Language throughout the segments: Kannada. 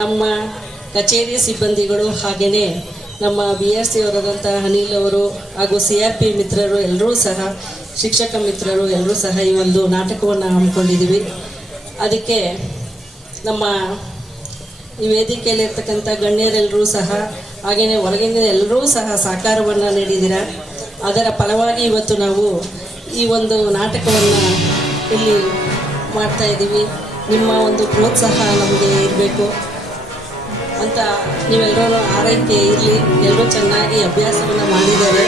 ನಮ್ಮ ಕಚೇರಿ ಸಿಬ್ಬಂದಿಗಳು ಹಾಗೆಯೇ ನಮ್ಮ BRC ಅವರಾದಂಥ ಅನಿಲ್ ಅವರು ಹಾಗೂ CRP ಮಿತ್ರರು ಎಲ್ಲರೂ ಸಹ ಶಿಕ್ಷಕ ಮಿತ್ರರು ಎಲ್ಲರೂ ಸಹ ಈ ಒಂದು ನಾಟಕವನ್ನು ಹಮ್ಮಿಕೊಂಡಿದ್ದೀವಿ. ಅದಕ್ಕೆ ನಮ್ಮ ಈ ವೇದಿಕೆಯಲ್ಲಿರ್ತಕ್ಕಂಥ ಗಣ್ಯರೆಲ್ಲರೂ ಸಹ ಹಾಗೆಯೇ ಹೊರಗಿನ ಎಲ್ಲರೂ ಸಹ ಸಹಕಾರವನ್ನು ನೀಡಿದ್ದೀರ. ಅದರ ಫಲವಾಗಿ ಇವತ್ತು ನಾವು ಈ ಒಂದು ನಾಟಕವನ್ನು ಇಲ್ಲಿ ಮಾಡ್ತಾ ಇದ್ದೀವಿ. ನಿಮ್ಮ ಒಂದು ಪ್ರೋತ್ಸಾಹ ನಮಗೆ ಇರಬೇಕು ಅಂತ ನೀವೆಲ್ಲರೂ ಆರೈಕೆ ಇರಲಿ. ಎಲ್ಲರೂ ಚೆನ್ನಾಗಿ ಅಭ್ಯಾಸವನ್ನು ಮಾಡಿದ್ದಾರೆ.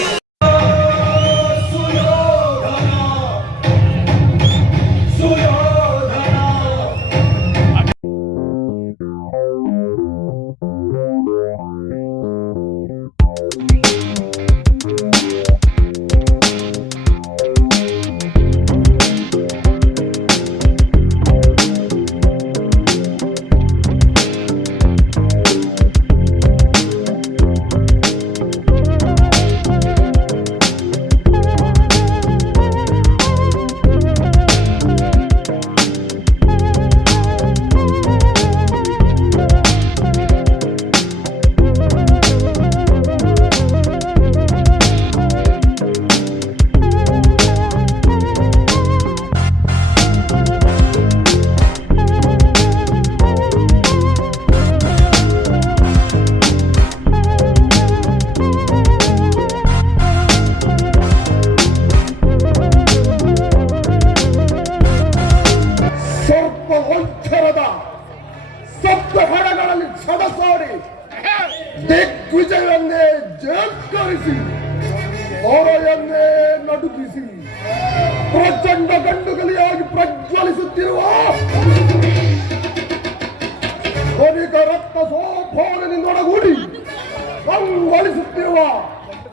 ಸಪ್ತಹರಗಳಲ್ಲಿ ಸಡಸಾಡಿ ದಿಗ್ವಿಜಯವನ್ನೇ ಜೇಕರಿಸಿ ಹೊರೆಯನ್ನೇ ನಡುಗಿಸಿ ಪ್ರಚಂಡ ಗಂಡುಗಲಿಯಾಗಿ ಪ್ರಜ್ವಲಿಸುತ್ತಿರುವ ಕೊನಿಕ ರಕ್ತ ಸೋಪಾನದಿಂದೊಡಗೂಡಿ ಕಂಗೊಳಿಸುತ್ತಿರುವ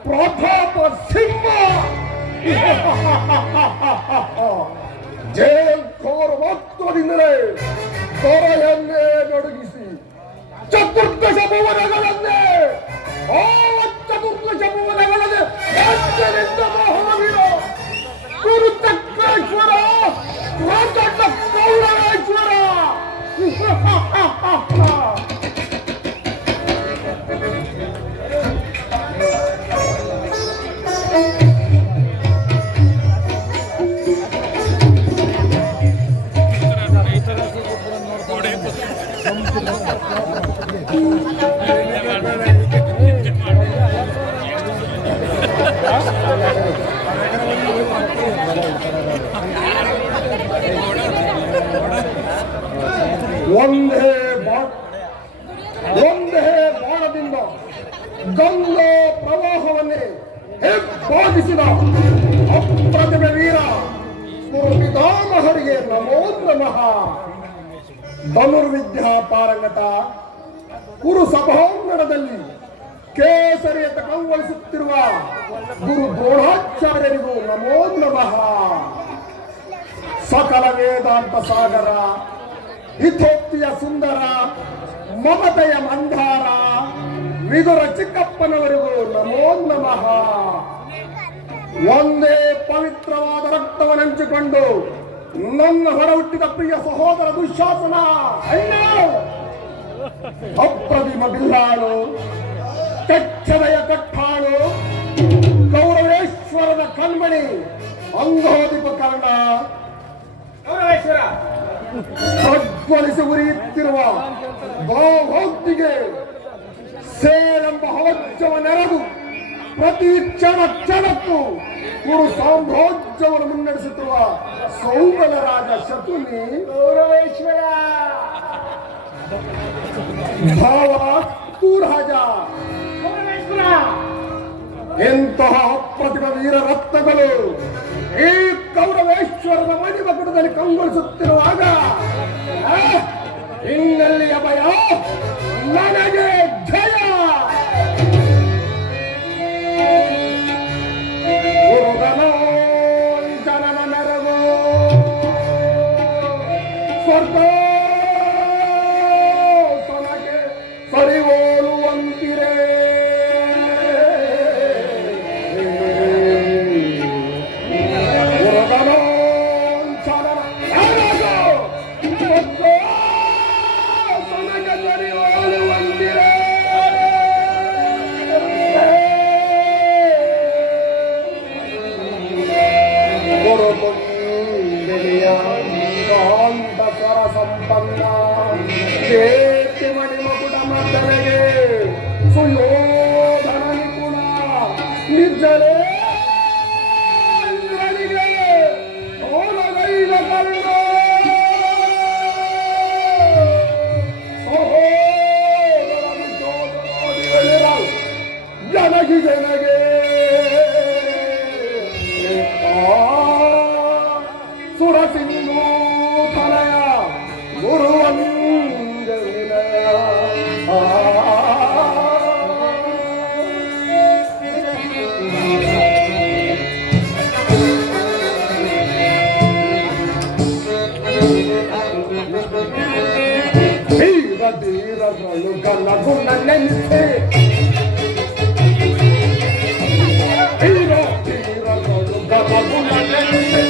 ಪ್ರತಾಪ ಸಿಂಹ ಜಯಂಕೋರ ಮಹತ್ವದಿಂದಲೇ ತೊರೆಯನ್ನೇ ನಡುಗಿಸಿ ಚತುರ್ದಶ ಭುವನಗಳನ್ನೇ ಚತುರ್ದಶ ಭುವನಗಳನ್ನೇ ಮಹಾವೀರ ಗುರು ಚಕ್ರೇಶ್ವರ ಪ್ರಚಂಡ ಕೌರವೇಶ್ವರ ಒಂದೇ ಬಾಣದಿಂದ ಗಂಗಾ ಪ್ರವಾಹವನ್ನೇ ಹೆಬ್ಬಾಗಿಸಿದ ಅಪ್ರತಿಮ ವೀರ ಪಿತಾಮಹರಿಗೆ ನಮೋ ನಮಃ. ಧನುರ್ವಿದ್ಯಾ ಪಾರಂಗತ ಕುರು ಸಭಾಂಗಣದಲ್ಲಿ ಕೇಸರಿಯಂತ ಕಂಗೊಳಿಸುತ್ತಿರುವ ಗುರು ದ್ರೋಣಾಚಾರ್ಯರಿಗೂ ನಮೋ ನಮಃ. ಸಕಲ ವೇದಾಂತ ಸಾಗರ ಇಥೋಪ್ತಿಯ ಸುಂದರ ಮಮತೆಯ ಮಂದಾರ ವಿದುರ ಚಿಕ್ಕಪ್ಪನವರಿಗೂ ನಮೋ ನಮಃ. ಒಂದೇ ಪವಿತ್ರವಾದ ರಕ್ತವನ್ನು ಹಂಚಿಕೊಂಡು ನನ್ನ ಹೊರ ಹುಟ್ಟಿದ ಪ್ರಿಯ ಸಹೋದರ ದುಶ್ಯಾಸನ ಅಪ್ರತಿಮ ಬಿಲ್ಲಾಳು ಕೆಚ್ಚದೆಯ ಕಟ್ಟಾಳು ಕೌರವೇಶ್ವರದ ಕಣ್ಮಣಿ ಅಂಗೋದಿಪ ಕರ್ಣ ಪ್ರಜ್ವಲಿಸಿ ಉರಿಯುತ್ತಿರುವ ಗೋಹೋಕ್ತಿಗೆ ಸೇಲೆಂಬ ಹೊಜ್ಜವ ನೆರವು ಪ್ರತಿ ಕ್ಷಣಕ್ಕೂ ಗುರು ಸಾಮ್ರಾಜ್ಯವನ್ನು ಮುನ್ನಡೆಸುತ್ತಿರುವ ಸೌಬಲ ರಾಜ ಶಕುನಿ ಗೌರವೇಶ್ವರ ಭಾವ ರಾಜ ಎಂತಹ ಅಪ್ರತಿಮ ವೀರ ರತ್ನಗಳು ಈ ಕೌರವೇಶ್ವರದ ಮಣಿಮಕುಟದಲ್ಲಿ ಕಂಗೊಳಿಸುತ್ತಿರುವಾಗ ಇನ್ನಲ್ಲಿ ಅಭಯ ನನಗೆ ಜಯ. ಜನನ ನೆರವು ಸ್ವರ್ಗ ಸೊನಗೆ ಸರಿಹೋಲುವಂತಿರೇ ಸೊನಗೆ ನನಗೆ ಸುರಸಿಂಧು ತನಯ ಗುರುವಂಗ ವಿನಯ ಧೀರ ಧೀರಗಳು ಗಲ ಗುಣ ನೆನೆಸೆ ಧೀರ ಧೀರಗಳು ಗಲ ಗುಣ ನೆನೆಸೆ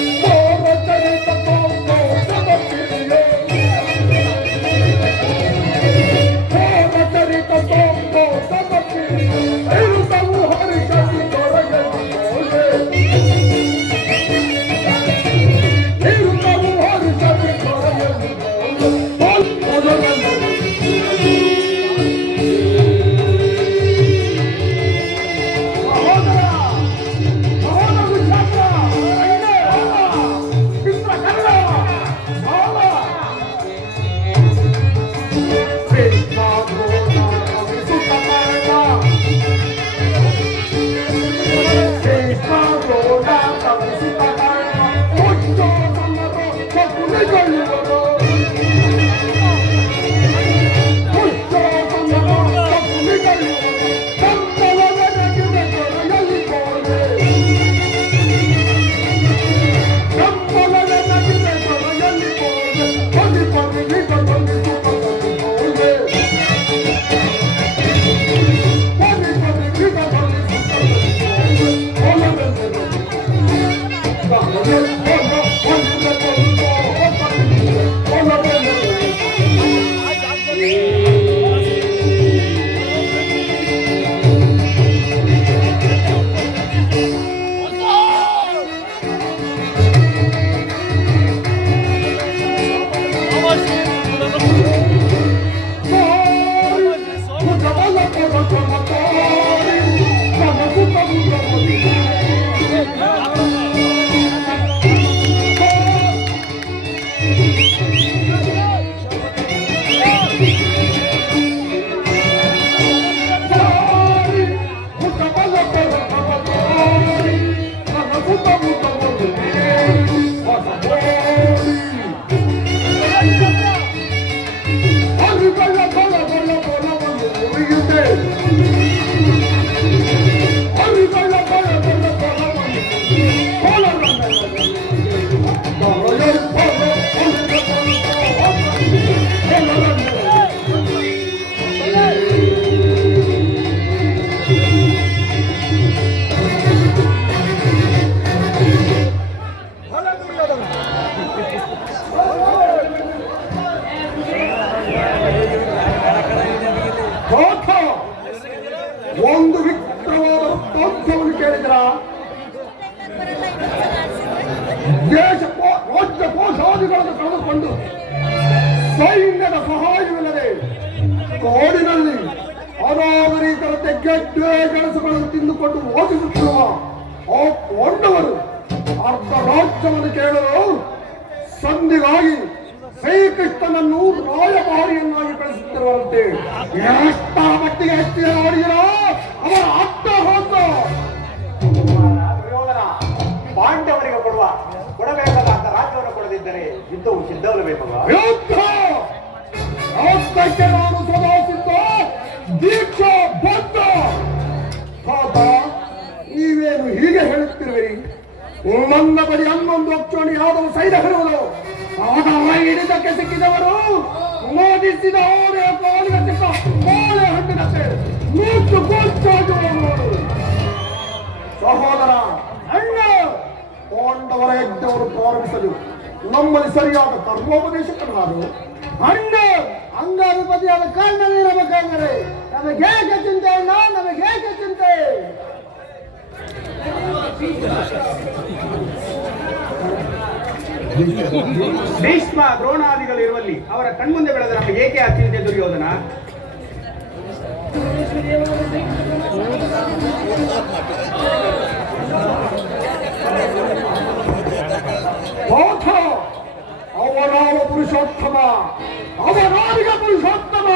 ಒಂದು ವಿಚಿತ್ರವಾದ ತತ್ವವನ್ನು ಕೇಳಿದ್ರ ರಾಜ್ಯ ಕೋಶಾದಿಗಳನ್ನು ಕಳೆದುಕೊಂಡು ಸೈನ್ಯದ ಸಹಾಯವಿಲ್ಲದೆ ಕಾಡಿನಲ್ಲಿ ಅನಾಗರಿಕರಂತೆ ಗೆಡ್ಡೆ ಗೆಣಸುಗಳನ್ನು ತಿಂದುಕೊಂಡು ವಾಸಿಸುತ್ತಿರುವ ಆ ಪಾಂಡವರು ಅರ್ಧ ರಾಜ್ಯವನ್ನು ಕೇಳಲು ಸಂಧಿಗಾಗಿ ಶ್ರೀಕೃಷ್ಣನನ್ನು ರಾಯಭಾರಿಯನ್ನಾಗಿ ಕಳಿಸುತ್ತಿರುವಂತೆ ಎಷ್ಟರ ಮಟ್ಟಿಗೆ ಹೆಚ್ಚಿನ ನೋಡಿದರೋ ಅವರ ಅರ್ಥ ಹೋದ ಪಾಂಡವರಿಗೆ ಕೊಡಬೇಕಾದ ಅಂತ ರಾಜ್ಯವನ್ನು ಕೊಡದಿದ್ದರೆ ಯುದ್ಧವು ಸಿದ್ಧವಲ್ಲಬೇಕಲ್ಲ. ಯುದ್ಧಕ್ಕೆ ನಾನು ಸದಾ ಸಿದ್ಧ, ದೀಕ್ಷಾ ಬದ್ಧ. ನೀವೇನು ಹೀಗೆ ಹೇಳುತ್ತಿರುವಿರಿ? ನನ್ನ ಬಳಿ ಹನ್ನೊಂದು ಅಕ್ಷೋಣಿ ಯಾದವ ಸೈನಿಕರು ಆದವ ಹಿಡಿದಕ್ಕೆ ಸಿಕ್ಕಿದವರು ಮೋದಿಸಿದ ಅವರೇ ಕಾಲಿಗೆ ಸಿಕ್ಕ ಕೋಳೆ ಹಣ್ಣಿನಂತೆ ನೂತು ಗೋಚಾಗುವವರು. ಸಹೋದರ ಅಣ್ಣ, ಪಾಂಡವರ ಯಜ್ಞವನ್ನು ಪ್ರಾರಂಭಿಸಲು ನಮ್ಮಲ್ಲಿ ಸರಿಯಾದ ಕರ್ಮೋಪದೇಶಕನಾದ ಅಣ್ಣ ಅಂಗಾಧಿಪತಿಯಾದ ಕಾರಣವಿರಬೇಕಾದರೆ ನಮಗೇಕೆ ಚಿಂತೆ ಅಣ್ಣ, ನಮಗೇಕೆ ಚಿಂತೆ? ಭೀಷ್ಮ ದ್ರೋಣಾದಿಗಳು ಇರುವಲ್ಲಿ ಅವರ ಕಣ್ಮುಂದೆ ಬೆಳೆದ ನಮಗೆ ಏಕೆ ಆ ಚಿಂತೆ ದುರ್ಯೋಧನ? ಅವನಾವ ಪುರುಷೋತ್ತಮ, ಅವನಾರಿಗ ಪುರುಷೋತ್ತಮ.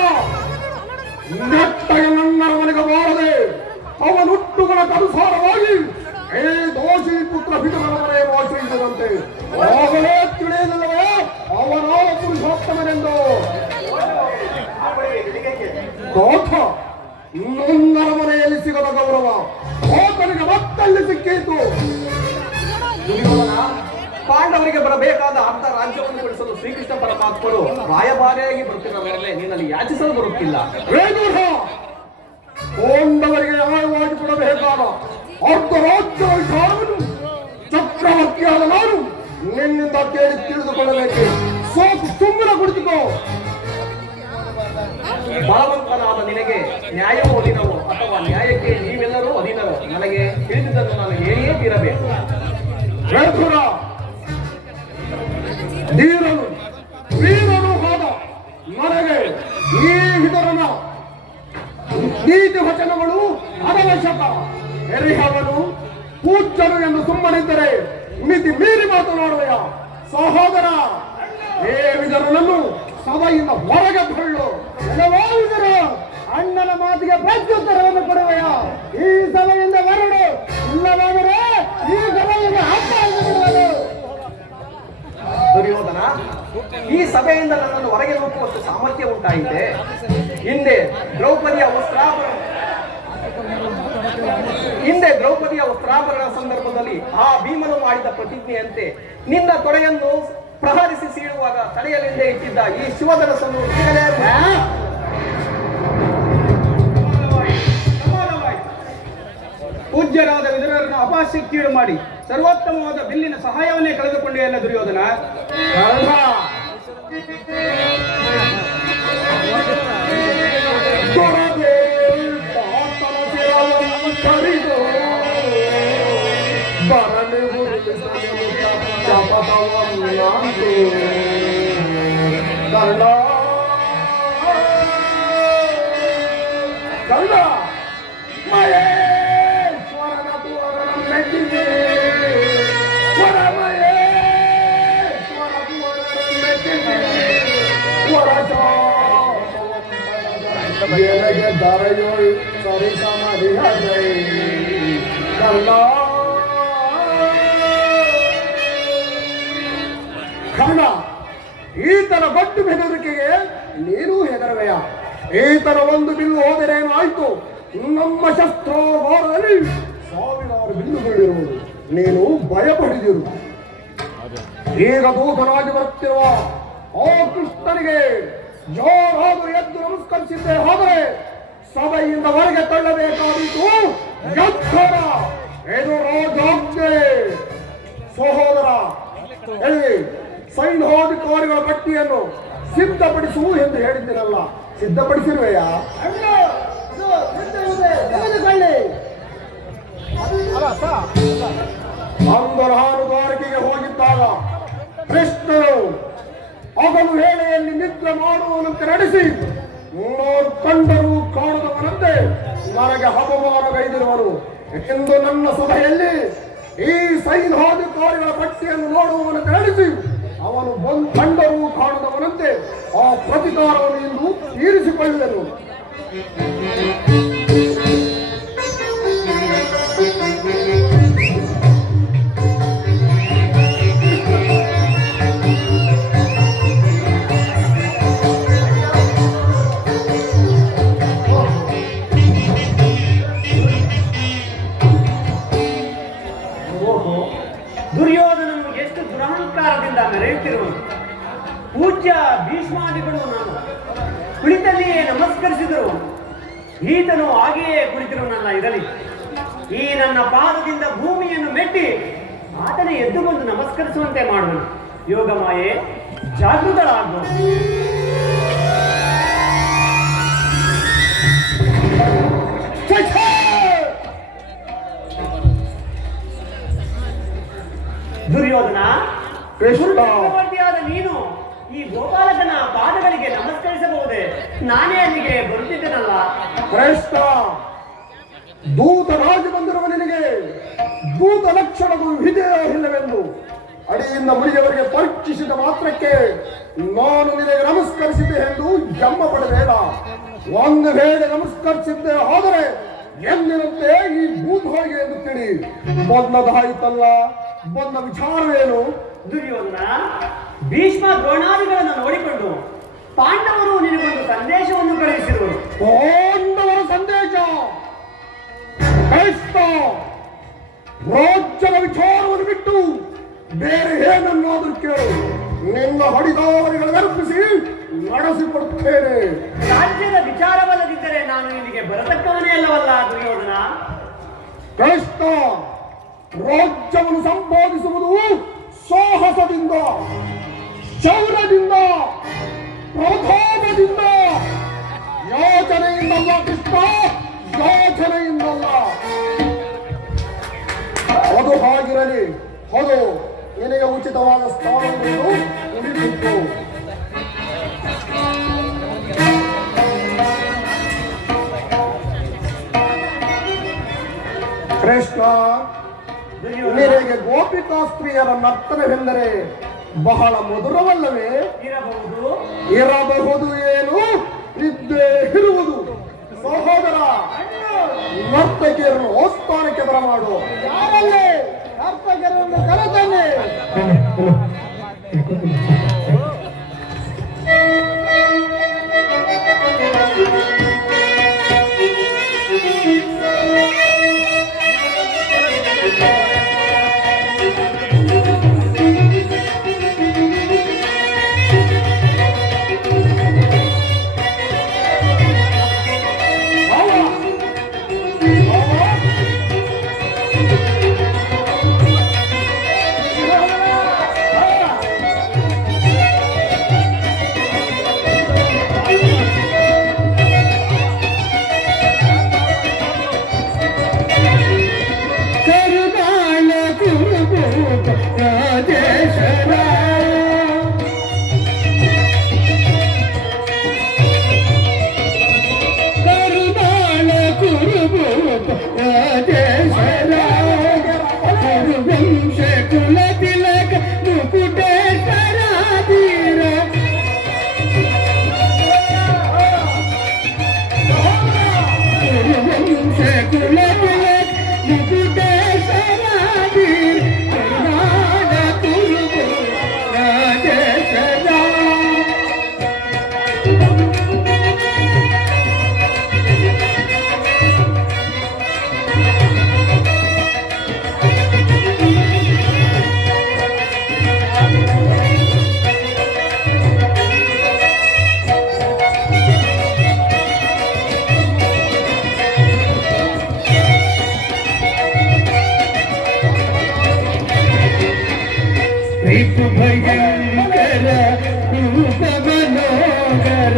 ನೆಟ್ಟಗೆ ನನ್ನ ಮನೆಗೆ ಬಾರದೆ ಅವನುಟ್ಟುಗಳ ಅನುಸಾರವಾಗಿ ಈ ದೋಷಿ ಪುತ್ರ ವಿದುರನವರೇನು ಆಶ್ರಯಿಸದಂತೆ ಆಗಲೇ ತಿಳಿಯಲಿಲ್ಲವೇ ಅವನಾದ ಪುರುಷೋತ್ತಮನೆಂದು. ದೋಷ ನನ್ನರ ಮನೆಯಲ್ಲಿ ಸಿಗದ ಗೌರವ ಆತನಿಗೆ ಮತ್ತಲ್ಲಿ ಸಿಕ್ಕಿತು. ಪಾಂಡವರಿಗೆ ಬರಬೇಕಾದ ಅರ್ಧ ರಾಜ್ಯವನ್ನು ಕೊಡಿಸಲು ಶ್ರೀಕೃಷ್ಣ ಪರಮಾತ್ಮರು ರಾಯಭಾರಿಯಾಗಿ ಬರುತ್ತಿರುವವರಲ್ಲೇ ನಿನ್ನಲ್ಲಿ ಯಾಚಿಸಲು ಬರುತ್ತಿಲ್ಲ. ಪಾಂಡವರಿಗೆ ನ್ಯಾಯವಾಗಿ ಕೊಡಬೇಕಾದ ಅರ್ಧ ರಾಜ್ಯ ವಿಚಾರವನ್ನು ಚಕ್ರವರ್ತಿಯಾದ ನಾನು ನಿನ್ನಿಂದ ಕೇಳಿ ತಿಳಿದುಕೊಳ್ಳಬೇಕು. ಸೋತು ಸುಮ್ಮನೆ ಕುಳಿತುಕೋ. ಬಲವಂತನಾದ ನಿನಗೆ ನ್ಯಾಯವೂ ಅಧೀನವೋ ಅಥವಾ ನ್ಯಾಯಕ್ಕೆ ನೀವೆಲ್ಲರೂ ಅಧೀನರೋ ನನಗೆ ತಿಳಿದಿದ್ದನ್ನು ನಾನು ಹೇಳಿಯೇ ತೀರಬೇಕು. ಧೀರನು ವೀರನು ಹೋದ ನನಗೆ ಈ ವಿಧರನ ನೀತಿ ವಚನಗಳು ಅನವಶ್ಯಕ. ಎರಿಹವನು ಪೂಜ್ಯನು ಎಂದು ಸುಮ್ಮನಿದ್ದರೆ ಮಿತಿ ಮೀರಿ ಮಾತನಾಡುವೆಯ ಸಹೋದರ. ಏ ವಿಧರನನ್ನು ಸಭೆಯಿಂದ ಹೊರಗೆ ತಳ್ಳು. ಅಣ್ಣನ ಮಾತಿಗೆ ಪ್ರತ್ಯುತ್ತರವನ್ನು ಕೊಡುವೆಯ. ಈ ಸಭೆಯಿಂದ ಹೊರಡು, ಇಲ್ಲವಾದರೆ ಈ ಸಭೆಯಿಂದ ದುರ್ಯೋಧನ, ಈ ಸಭೆಯಿಂದ ನನ್ನನ್ನು ಹೊರಗೆ ನೂಕುವಷ್ಟು ಸಾಮರ್ಥ್ಯ ಉಂಟಾಯಿತೆ. ಹಿಂದೆ ದ್ರೌಪದಿಯ ವಸ್ತ್ರಾಭರಣ ಸಂದರ್ಭದಲ್ಲಿ ಆ ಭೀಮನು ಮಾಡಿದ ಪ್ರತಿಜ್ಞೆಯಂತೆ ನಿನ್ನ ತೊಡೆಯನ್ನು ಪ್ರಹರಿಸಿ ಸೀಳುವಾಗ ತಲೆಯಲ್ಲಿಂದ ಇಟ್ಟಿದ್ದ ಈ ಶಿವಧನಸ್ಸನ್ನು ಪೂಜ್ಯರಾದ ವಿದುರರನ್ನು ಅಪಹಾಸ್ಯಕ್ಕೀಡು ಮಾಡಿ ಸರ್ವೋತ್ತಮವಾದ ಬಿಲ್ಲಿನ ಸಹಾಯವನ್ನೇ ಕಳೆದುಕೊಂಡೆಯಲ್ಲ ದುರ್ಯೋಧನ. ದರೆಯೋಳ್ ಸರಿ ಸಮಾಧಿ ಖಂಡ. ಈತನ ಬಟ್ಟು ಬೆದರಿಕೆಗೆ ನೀನು ಹೆದರವೆಯ. ಈತನ ಒಂದು ಬಿಲ್ಲು ಹೋದರೇನು ಆಯ್ತು. ನಮ್ಮ ಶಸ್ತ್ರಾಗಾರದಲ್ಲಿ ಸಾವಿರಾರು ಬಿಲ್ಲುಗಳಿರುವುದು. ನೀನು ಭಯಪಡಿದಿರು. ಈಗ ದೂತನಾಗಿ ಬರುತ್ತಿರುವ ಆ ಕೃಷ್ಣನಿಗೆ ಯಾರಾದರೂ ಎದ್ದು ನಮಸ್ಕರಿಸಿದ್ದೆ ಹೋದರೆ ಸಭೆಯಿಂದ ಹೊರಗೆ ತಳ್ಳಬೇಕಾದೀತು. ಇದು ರಾಜಾಜ್ಞೆ. ಸಹೋದರ, ಎಲ್ಲಿ ಸೈನ್ಯಾಧಿಕಾರಿಗಳ ಪಟ್ಟಿಯನ್ನು ಸಿದ್ಧಪಡಿಸು ಎಂದು ಹೇಳಿದ್ದೀನಲ್ಲ, ಸಿದ್ಧಪಡಿಸಿರುವೆಯಾ? ಅಂದು ಹಾನುಗಾರಿಕೆಗೆ ಹೋಗಿದ್ದಾಗ ಕೃಷ್ಣನು ಅವನು ವೇಳೆಯಲ್ಲಿ ನಿದ್ರೆ ಮಾಡುವನಂತೆ ನಡೆಸಿ ಕಂಡರೂ ಕಾಣದವನಂತೆ ನನಗೆ ಅಪಮಾನಗೈದಿರುವನು ಎಂದು ನನ್ನ ಸಭೆಯಲ್ಲಿ ಈ ಸೈನ್ಯಾಧಿಕಾರಿಗಳ ಪಟ್ಟಿಯನ್ನು ನೋಡುವವನಂತೆ ನಡೆಸಿ ಅವನು ಕಂಡರೂ ಕಾಣದವನಂತೆ ಆ ಪ್ರತಿಕಾರವನ್ನು ಇಂದು ತೀರಿಸಿಕೊಳ್ಳುವೆನು. ದುರ್ಯೋಧನನು ಎಷ್ಟು ದುರಹಂಕಾರದಿಂದ ಮೆರೆಯುತ್ತಿರುವನು. ಪೂಜ್ಯ ಭೀಷ್ಮಾದಿಗಳು ನಾನು ಕುಳಿತಲ್ಲಿಯೇ ನಮಸ್ಕರಿಸಿದರು. ಈತನು ಹಾಗೆಯೇ ಕುಳಿತಿರುವನಲ್ಲ ಇರಲಿ. ಈ ನನ್ನ ಪಾದದಿಂದ ಭೂಮಿಯನ್ನು ಮೆಟ್ಟಿ ಆತನೇ ಎದ್ದು ಬಂದು ನಮಸ್ಕರಿಸುವಂತೆ ಮಾಡುವನು. ಯೋಗ ಮಾಯೆ ಜಾಗೃತರಾಗುವ. ದುರ್ಯೋಧನ, ಚಕ್ರವರ್ತಿಯಾದ ನೀನು ಈ ಗೋಪಾಲಕನ ಪಾದಗಳಿಗೆ ನಮಸ್ಕರಿಸಬಹುದೇ? ನಾನೇ ಅಲ್ಲಿಗೆ ಬರುತ್ತಿದ್ದೇನಲ್ಲ. ಶ್ರೇಷ್ಠ, ದೂತರಾಗಿ ಬಂದಿರುವ ನಿನಗೆ ದೂತ ಲಕ್ಷಣಗಳು ಇದೆಯೋ ಇಲ್ಲವೆಂದು ಅಡಿಯಿಂದ ಮುಡಿಯವರಿಗೆ ಪರೀಕ್ಷಿಸಿದ ಮಾತ್ರಕ್ಕೆ ನಾನು ನಿನಗೆ ನಮಸ್ಕರಿಸಿದ್ದೆ ಎಂದು ಜಮ್ಮ ಪಡಬೇಡ. ಒಂದು ವೇಳೆ ನಮಸ್ಕರಿಸಿದ್ದೆ ಹೋದರೆ ಎಂದಿನಂತೆ ಈ ಭೂಭಾಗೆ ಎಂದು ತಿಳಿ. ಬಂದದಾಯಿತಲ್ಲ, ಬಂದ ವಿಚಾರವೇನು? ದುರ್ಯೋಧನ, ಭೀಷ್ಮ ದ್ರೋಣಾದಿಗಳನ್ನು ನೋಡಿಕೊಂಡು ಪಾಂಡವರು ನಿನಗೊಂದು ಸಂದೇಶವನ್ನು ಕಳುಹಿಸಿರುವರು. ಪಾಂಡವರ ಸಂದೇಶ? ಕೃಷ್ಣ, ರಾಜ್ಯದ ವಿಚಾರವನ್ನು ಬಿಟ್ಟು ಬೇರೆ ಏನನ್ನಾದರೂ ಕೇಳು, ನಿನ್ನ ಹೊಡಿದಾರಿಗಳನ್ನು ಅರ್ಪಿಸಿ ನಡೆಸಿಕೊಡುತ್ತೇನೆ. ರಾಜ್ಯದ ವಿಚಾರವಲ್ಲದಿದ್ದರೆ ನಾನು ಇಲ್ಲಿಗೆ ಬರತಕ್ಕವನೇ ಅಲ್ಲವಲ್ಲ ದುರ್ಯೋಧನ. ಕೃಷ್ಣ, ರಾಜ್ಯವನ್ನು ಸಂಪಾದಿಸುವುದು ಸಾಹಸದಿಂದ, ಶೌರ್ಯದಿಂದ, ಪ್ರತಾಪದಿಂದ, ಯೋಚನೆಯಿಂದಲ್ಲ ಕೃಷ್ಣ, ಯೋಚನೆಯಿಂದಲ್ಲ. ಅದು ಹಾಗಿರಲಿ. ಅದು ನಿನಗೆ ಉಚಿತವಾದ ಸ್ಥಾನವನ್ನು ಉಳಿಸಿತ್ತು. ಕೃಷ್ಣ, ನಿನಗೆ ಗೋಪಿಕಾಸ್ತ್ರೀಯರ ನರ್ತನವೆಂದರೆ ಬಹಳ ಮಧುರವಲ್ಲವೇ? ಇರಬಹುದು. ಇರಬಹುದು ಏನು, ಇದ್ದೇ ಇರುವುದು. ಸಹೋದರ, ನರ್ತಕಿಯರನ್ನು ಆಸ್ಥಾನಕ್ಕೆ ಬರಮಾಡು. ಯಾರಲ್ಲೇ ನರ್ತಕಿಯರನ್ನು ಕರೆತನ್ನಿ. ಭಯಂಕರ ರೂಪ ಮನೋಹರ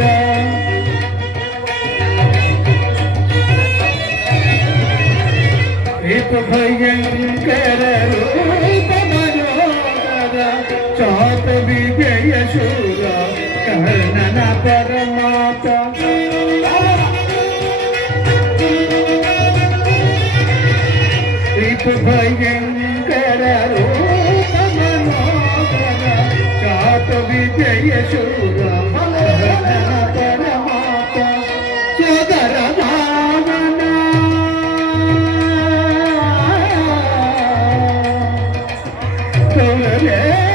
ಭಯಂಕರ ರೂಪ ಮನೋಹರ ಚಾತ ವಿಜಯ ಶೂರ ಕರ್ಣನ ಪರಮಾತ ಭಯಂಕರ ರೂಪ ಮನೋಹರ ಚಾತ ವಿಜಯ ಶೂರ ಕರ್ಣನ ಪರಮಾತ ಸೋದರ ಭಾವನ ಕೌಲೇಶ್ವರ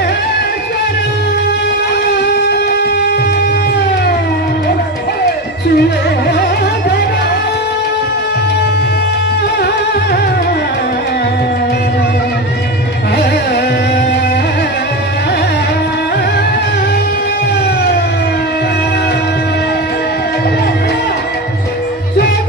ಸುಯೋಧನ ಸುಯೋಧನ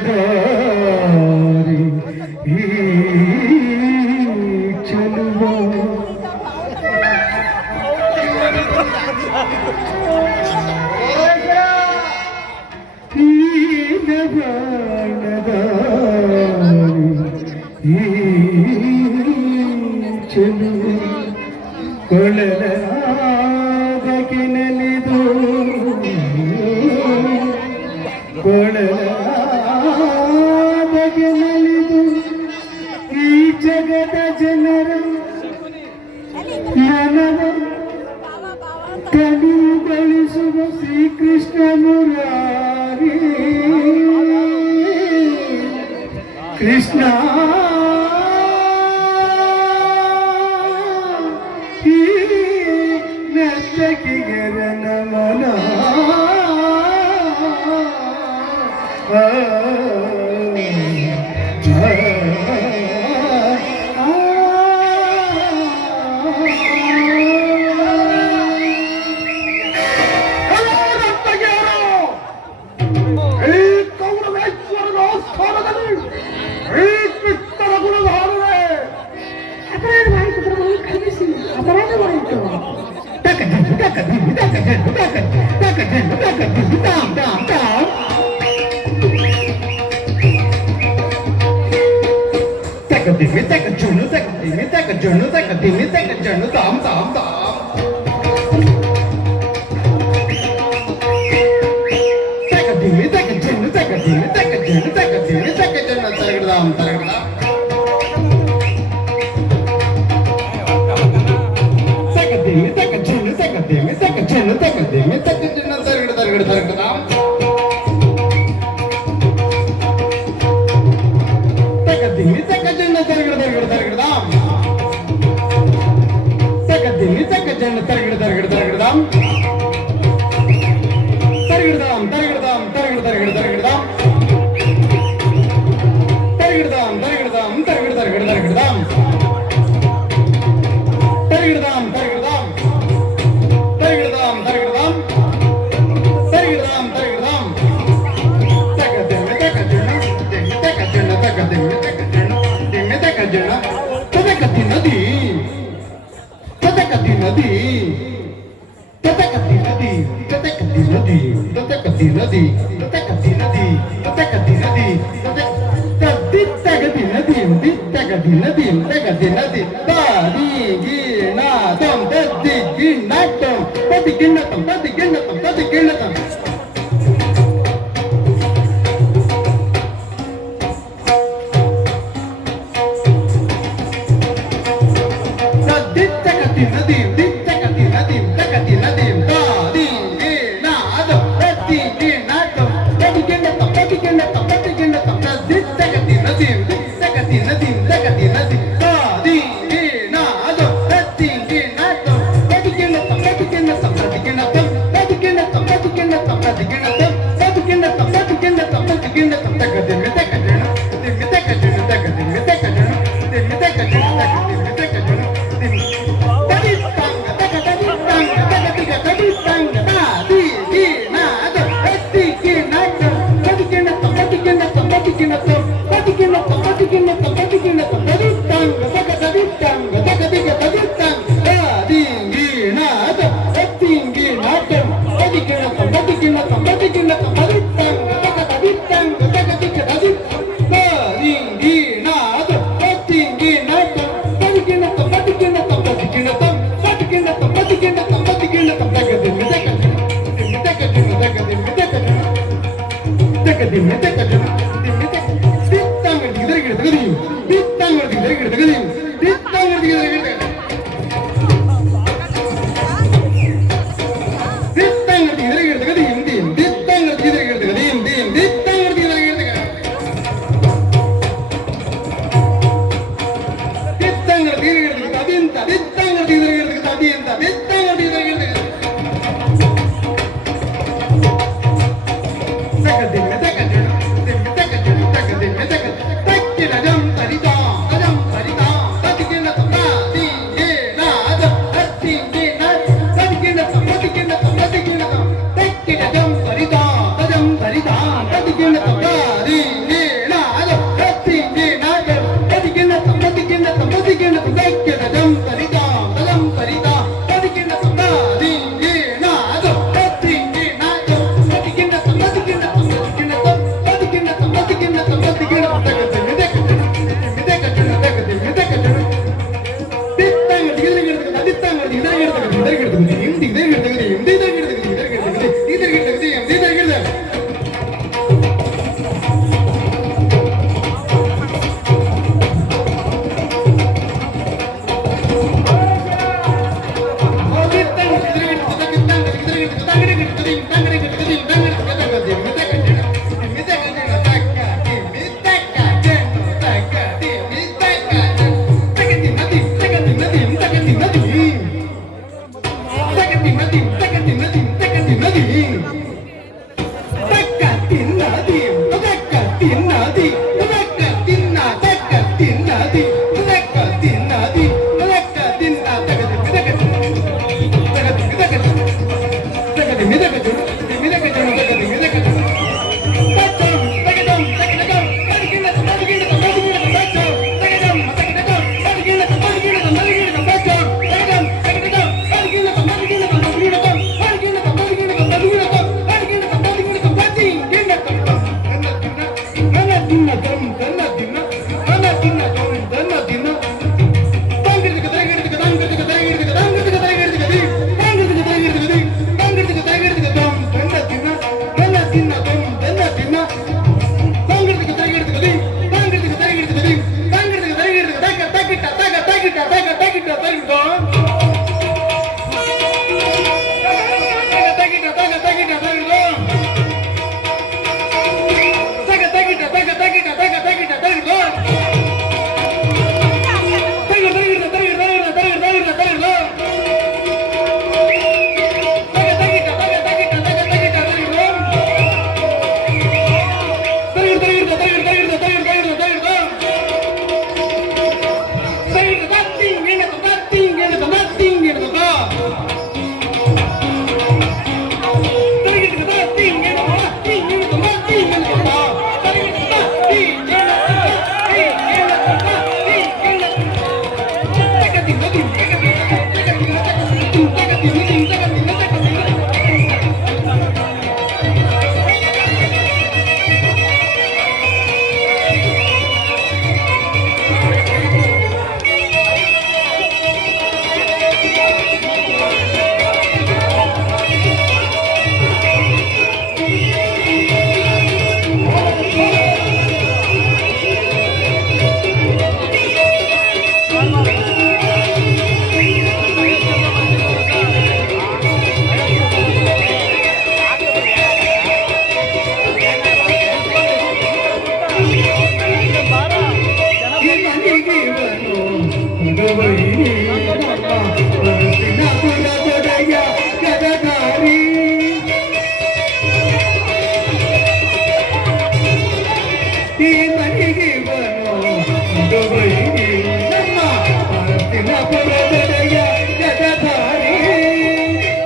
ನೀಲವರ್ಣದಾರಿ ಈ ಚೆಲುವ ನೀಲವರ್ಣದಾರಿ ಈ ಚೆಲುವ ಕೊಳಲಾಗಕ್ಕೆ ನಲಿದು ಕೊಳಲಾಗಕ್ಕೆ ನಲಿದು ಈ ಜಗದ ಜನರ ಮನವ ಕಡಿಗೊಳಿಸುವ ಶ್ರೀಕೃಷ್ಣ ಮುರಾರಿ ಕೃಷ್ಣ ಈ ನರ್ತಕಿಗರ ನಮನ ಈ ಕೌರವೇಶ್ವರನ ಆಸ್ಥಾನದಲ್ಲಿ ಈ ಕೃಷ್ಣನ ಗುಣಧಾರಣೆ ಅಪರಾಧವಾಯಿತು ಪ್ರಭು, ಕ್ಷಮಿಸಿ, ಅಪರಾಧವಾಯಿತು. ತಿನ್ನದಿ ತಕ್ಕ ತಿನ್ನದಿ ತಕ್ಕ ತಿನ್ನ ತಕ್ಕ ತಿನ್ನದಿ ತಕ್ಕ ತಿನ್ನದಿ ತಕ್ಕ ತಿನ್ನ ತಗದಿ ತಗದಿ ತಗದಿ ತಗದಿ ಮಿದಗದು ಮಿದಗದು ತಗದಿ ಮಿದಗದು ತಚ್ಚಂ ತಗದಂ ತಗದಂ ತಗದಿನ ತಗದಿನ ತಗದಿನ ತಚ್ಚಂ ತಗದಂ ತಗದಂ ತಗದಿನ ತಗದಿನ ತಗದಿನ ತಚ್ಚಂ ತಗದಂ ತಗದಂ ತಗದಿನ ತಗದಿನ ತಗದಿನ ತಗದಿನ ತಗದಿನ ತಗದಿನ ತಗದಿನ ತಗದಿನ ತಗದಿನ ತಿನ್ನ ದಂ ತನ್ನ ತಿನ್ನ ತನ್ನ ತಿನ್ನ ದಂ ತನ್ನ ತಿನ್ನ ತಂಗಿಡಿದ ತಗಿಡಿದ ತಂಗಿಡಿದ ತಗಿಡಿದ ತಂಗಿಡಿದ ತಗಿಡಿದ ದಿ ತಂಗಿಡಿದ ತಗಿಡಿದ ದಿ ತಂಗಿಡಿದ ತಗಿಡಿದ ದಂ ತನ್ನ ತಿನ್ನ ತನ್ನ ತಿನ್ನ ದಂ ತನ್ನ ತಿನ್ನ ತಂಗಿಡಿದ ತಗಿಡಿದ ದಿ ತಂಗಿಡಿದ ತಗಿಡಿದ ದಿ ತಂಗಿಡಿದ ತಗಿಡಿದ ತಗ ತಗಿಟ ತಗ ತಗಿಟ ತಗ ತಗಿಟ ತಗಿಟ ತಗಿಟ ತಗ ತಗಿಟ ತಗಿಟ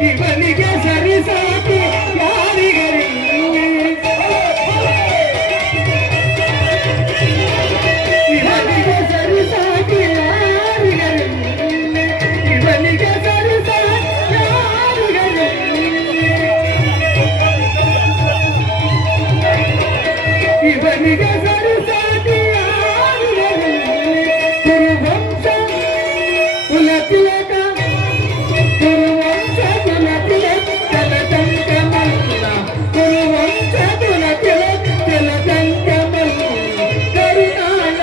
ಇವನಿಗೆ ಸರಿ ಸಾಕು ಇವನಿಗೆ ಸರಿ ಸಾಕು ಇವನಿಗೆ ಸರಿ ಸಾಕು ಇವನಿಗೆ ಸರಿ ಸಾಕು ಕುರುವಂಶ ಕುಲತಿಲಕ ಕುರುವಂಶ ಕುಲತಿಲಕ ಜಲದಂಕ ಮಲ್ಲ ಕುರುವಂಶ ಕುಲತಿಲಕ ಜಲದಂಕ ಮಲ್ಲ ಕರುಣಾಳ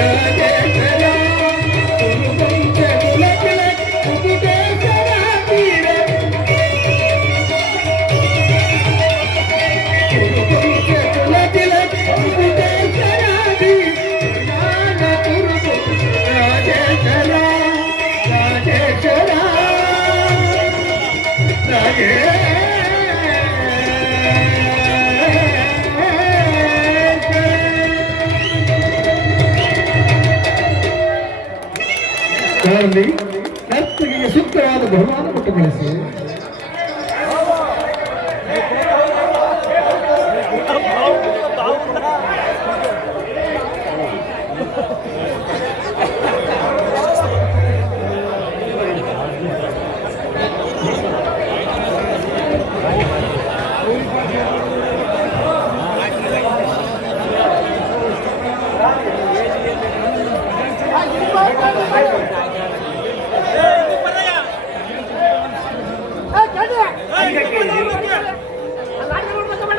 ರಾಜೇಶ್ವರ ಕುರುವಂಶ ಕುಲತಿಲಕ ಕುಬೇಶ್ವರ ತೀರ ಕುರುವಂಶ ಕುಲತಿಲಕ ಕುಬೇಶ್ವರ ತೀರ ರಾಜೇಶ್ವರ ರಾಜೇಶ್ವರ ಕಾರಣ ನರ್ತಕಿಗೆ ಸೂಕ್ತವಾದ ಬಹುಮಾನ ಕೊಟ್ಟು ಕಳಿಸಿ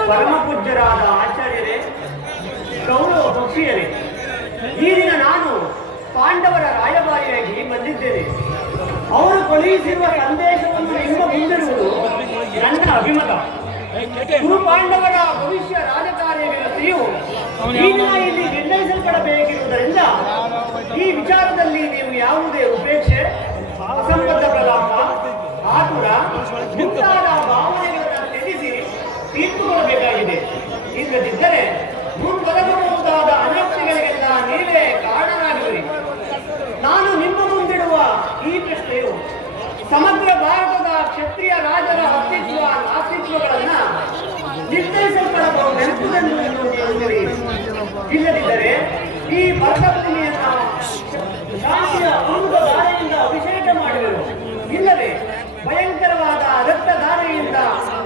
ಪರಮ ಪೂಜ್ಯರಾದ ಆಚಾರ್ಯರೇ, ಗೌರವ ಪಕ್ಷಿಯರೇ, ಈ ದಿನ ನಾನು ಪಾಂಡವರ ರಾಯಭಾರಿಯಾಗಿ ಬಂದಿದ್ದೇನೆ. ಅವರು ಕಳುಹಿಸಿರುವ ಸಂದೇಶವನ್ನು ನಿಮ್ಮ ಮುಂದಿರುವುದು ನನ್ನ ಅಭಿಮತ. ಗುರು ಪಾಂಡವರ ಭವಿಷ್ಯ ರಾಜಕಾರ್ಯ ವ್ಯವಸ್ಥೆಯು ಈ ದಿನ ಇಲ್ಲಿ ನಿರ್ಣಯಿಸಲ್ಪಡಬೇಕಿರುವುದರಿಂದ ಈ ವಿಚಾರದಲ್ಲಿ ನೀವು ಯಾವುದೇ ಉಪೇಕ್ಷೆ, ಅಸಂಬದ್ಧ ಪ್ರಲಾಪ, ಆತುರ ಮುಂತಾದ ಭಾವನೆಗಳನ್ನು ತ್ಯಜಿಸಿ ತೀರ್ಪು ಕೊಡಬೇಕಾಗಿದೆ.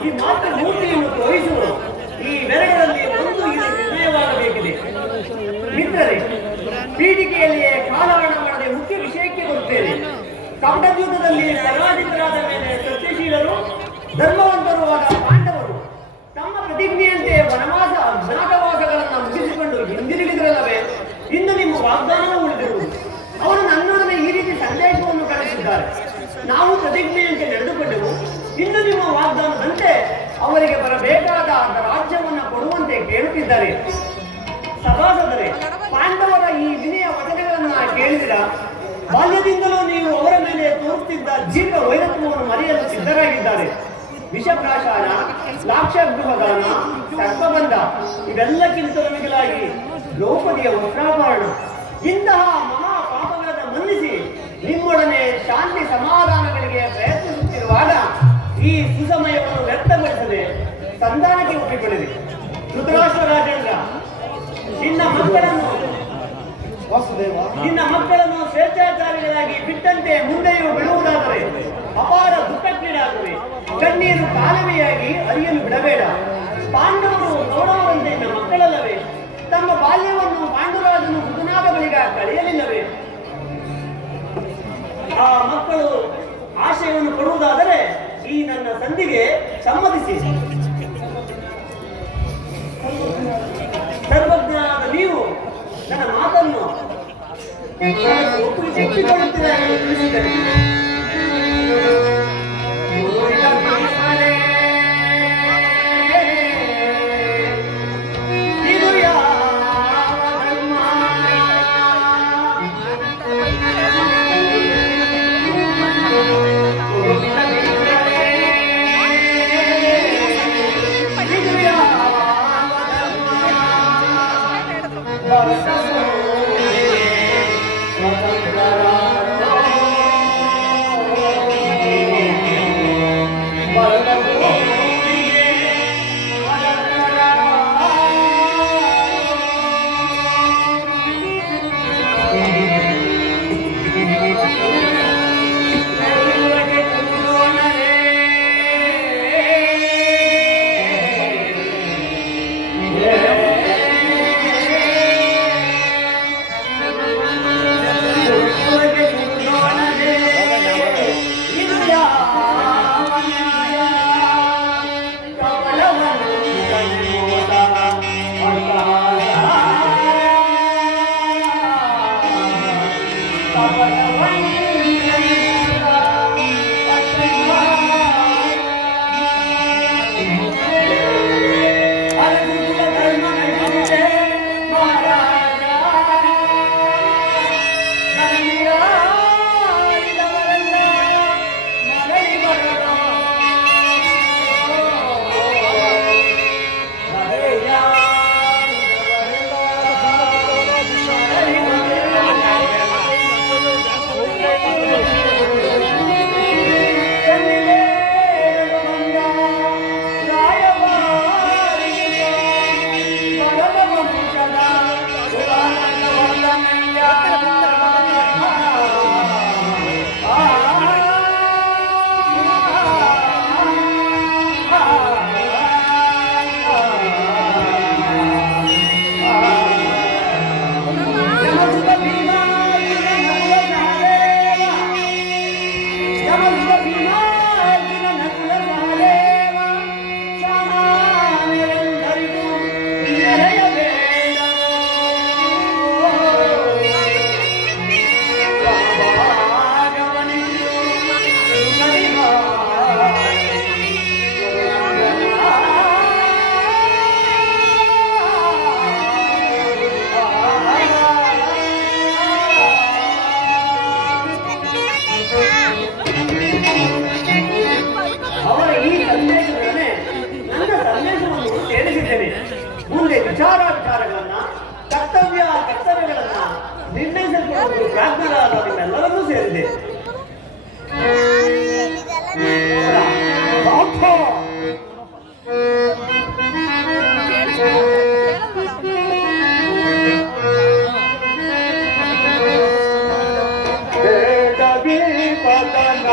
ಈ ಮಾತೃಮೂರ್ತಿಯನ್ನು ತೋರಿಸುವರು. ಈ ಬೆರಳಲ್ಲಿ ಒಂದು ಇದು ನಿರ್ಣಯವಾಗಬೇಕಿದೆ. ಮಿತ್ರರೇ, ಪೀಠಿಕೆಯಲ್ಲಿಯೇ ಕಾಲಹರಣ ಮಾಡದೆ ಮುಖ್ಯ ವಿಷಯಕ್ಕೆ ಬರುತ್ತೇನೆ. ಕಪಟಯುದ್ಧದಲ್ಲಿ ಪರಾಜಿತರಾದ ಮೇಲೆ ಸತ್ಯಶೀಲರು, ಧರ್ಮವಂತರು ಆದ ಪಾಂಡವರು ತಮ್ಮ ಪ್ರತಿಜ್ಞೆಯಂತೆ ವನವಾಸ ಅಜ್ಞಾತವಾಸಗಳನ್ನು ಮುಗಿಸಿಕೊಂಡು ಹಿಂದಿರುಗಿದ್ರಲ್ಲವೇ? ಇನ್ನು ನಿಮ್ಮ ವಾಗ್ದಾನವೂ ಉಳಿದಿರುವುದು. ಅವರು ನನ್ನೊಡನೆ ಈ ರೀತಿ ಸಂದೇಶವನ್ನು ಕಳಿಸಿದ್ದಾರೆ. ನಾವು ಪ್ರತಿಜ್ಞೆಯಂತೆ ನಡೆದುಕೊಂಡೆವು. ಇನ್ನು ನಿಮ್ಮ ವಾಗ್ದಾನದಂತೆ ಅವರಿಗೆ ಬರಬೇಕಾದ ರಾಜ್ಯವನ್ನು ಕೊಡುವಂತೆ ಕೇಳುತ್ತಿದ್ದಾರೆ. ಸಭಾಸದರೇ, ಪಾಂಡವರ ಈ ವಿನಯ ವಚನಗಳನ್ನ ಕೇಳಿದಿರ? ಬಾಲ್ಯದಿಂದಲೂ ನೀವು ಅವರ ಮೇಲೆ ತೋರುತ್ತಿದ್ದ ಜೀರ್ಣ ವೈರತ್ವವನ್ನು ಮರೆಯಲು ಸಿದ್ಧರಾಗಿದ್ದಾರೆ. ವಿಷಪ್ರಾಶಾನ, ಲಾಕ್ಷಗೃಹದಾನ, ಸರ್ಪಬಂಧ ಇವೆಲ್ಲಕ್ಕಿಂತಲೂ ಮಿಗಿಲಾಗಿ ದ್ರೌಪದಿಯ ವಸ್ತ್ರಾಭರಣ ಇಂತಹ ಮಹಾ ಪಾಪಗಳನ್ನು ಮನ್ನಿಸಿ ನಿಮ್ಮೊಡನೆ ಶಾಂತಿ ಸಮಾಧಾನಗಳಿಗೆ ಪ್ರಯತ್ನಿಸುತ್ತಿರುವಾಗ ಈ ಸುಸಮಯವನ್ನು ವ್ಯಕ್ತಗೊಳಿಸದೆ ಸಂಧಾನಕ್ಕೆ ಒಪ್ಪಿಕೊಳ್ಳಿರಿ. ಧೃತರಾಷ್ಟ್ರ ರಾಜೇಂದ್ರ, ನಿನ್ನ ಮಕ್ಕಳನ್ನು ಸ್ವೇಚ್ಛಾಚಾರಿಗಳಾಗಿ ಬಿಟ್ಟಂತೆ ಮುಂದೆಯೂ ಬಿಡುವುದಾದರೆ ಅಪಾರ ದುಃಖಕ್ಕೀಡಾಗುವೆ. ಕಣ್ಣೀರು ಕಾಲುವೆಯಾಗಿ ಹರಿಯಲು ಬಿಡಬೇಡ. ಪಾಂಡವರು ಕೌರವರಂತೆ ನಿನ್ನ ಮಕ್ಕಳಲ್ಲವೇ? ತಮ್ಮ ಬಾಲ್ಯವನ್ನು ಪಾಂಡುರಾಜನು ಮೃತನಾದ ಬಳಿಕ ಕಳೆಯಲಿಲ್ಲವೇ? ಆ ಮಕ್ಕಳು ಆಶಯವನ್ನು ಕೊಡುವುದಾದರೆ ಈ ನನ್ನ ಸಂಧಿಗೆ ಸಮ್ಮತಿಸಿ. ಸರ್ವಜ್ಞರಾದ ನೀವು ನನ್ನ ಮಾತನ್ನು ಒಪ್ಪಿಕೊಳ್ಳುತ್ತೀರಾ ಎಂದು ತಿಳಿಸಿದರೆ ಇದು ಯಾವ ಧರ್ಮ? ಮುಂದೆ ವಿಚಾರಗಳನ್ನ ಕರ್ತವ್ಯಗಳನ್ನ ನಿರ್ಣಯಿಸಲ್ಪಡುವುದು ಪ್ರಾಜ್ಞರಾದ ನಿಮ್ಮೆಲ್ಲರನ್ನೂ ಸೇರಿದೆ. ಪದನ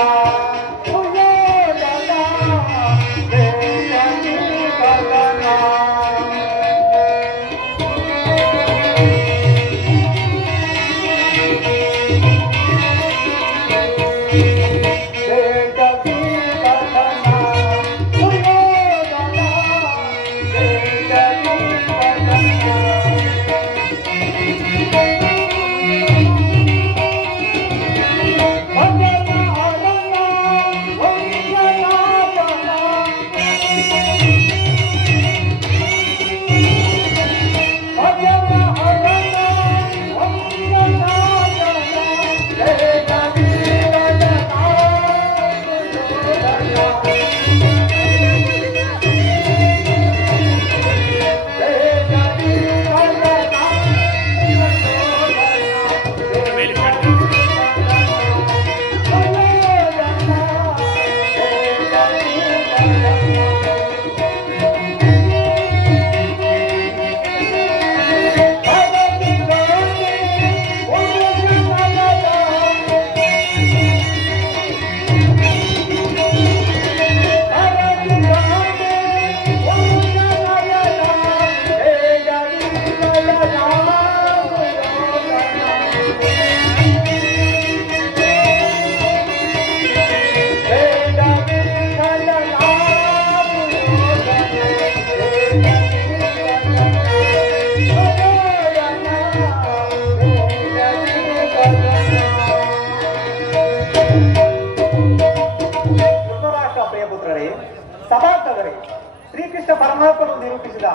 ರೂಪಿಸಿದ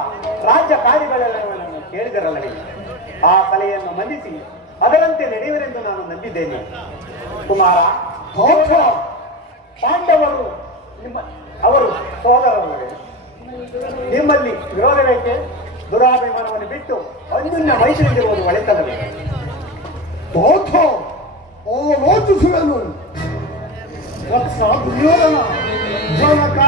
ರಾಜ್ಯ ಕಾರ್ಯಗಳೆಲ್ಲವನ್ನು ಕೇಳಿದರಲ್ಲ ನೀವು. ಆ ಕಲೆಯನ್ನು ಮನ್ನಿಸಿ ಅದರಂತೆ ನಡೆಯುವರೆಂದು ನಾನು ನಂಬಿದ್ದೇನೆ. ಕುಮಾರ, ಪಾಂಡವರು ಅವರು ಸೋದರರೇ, ನಿಮ್ಮಲ್ಲಿ ವಿರೋಧ ಬೇಕೆ? ದುರಾಭಿಮಾನವನ್ನು ಬಿಟ್ಟು ಅನ್ಯೋನ್ಯ ಮೈತ್ರಿಯಿಂದಿರುವುದು ಒಳಿತಲ್ಲವೇ? ಆಲೋಚಿಸುವೆನು. ವತ್ಸ ದುರ್ಯೋಧನ, ಜನಕ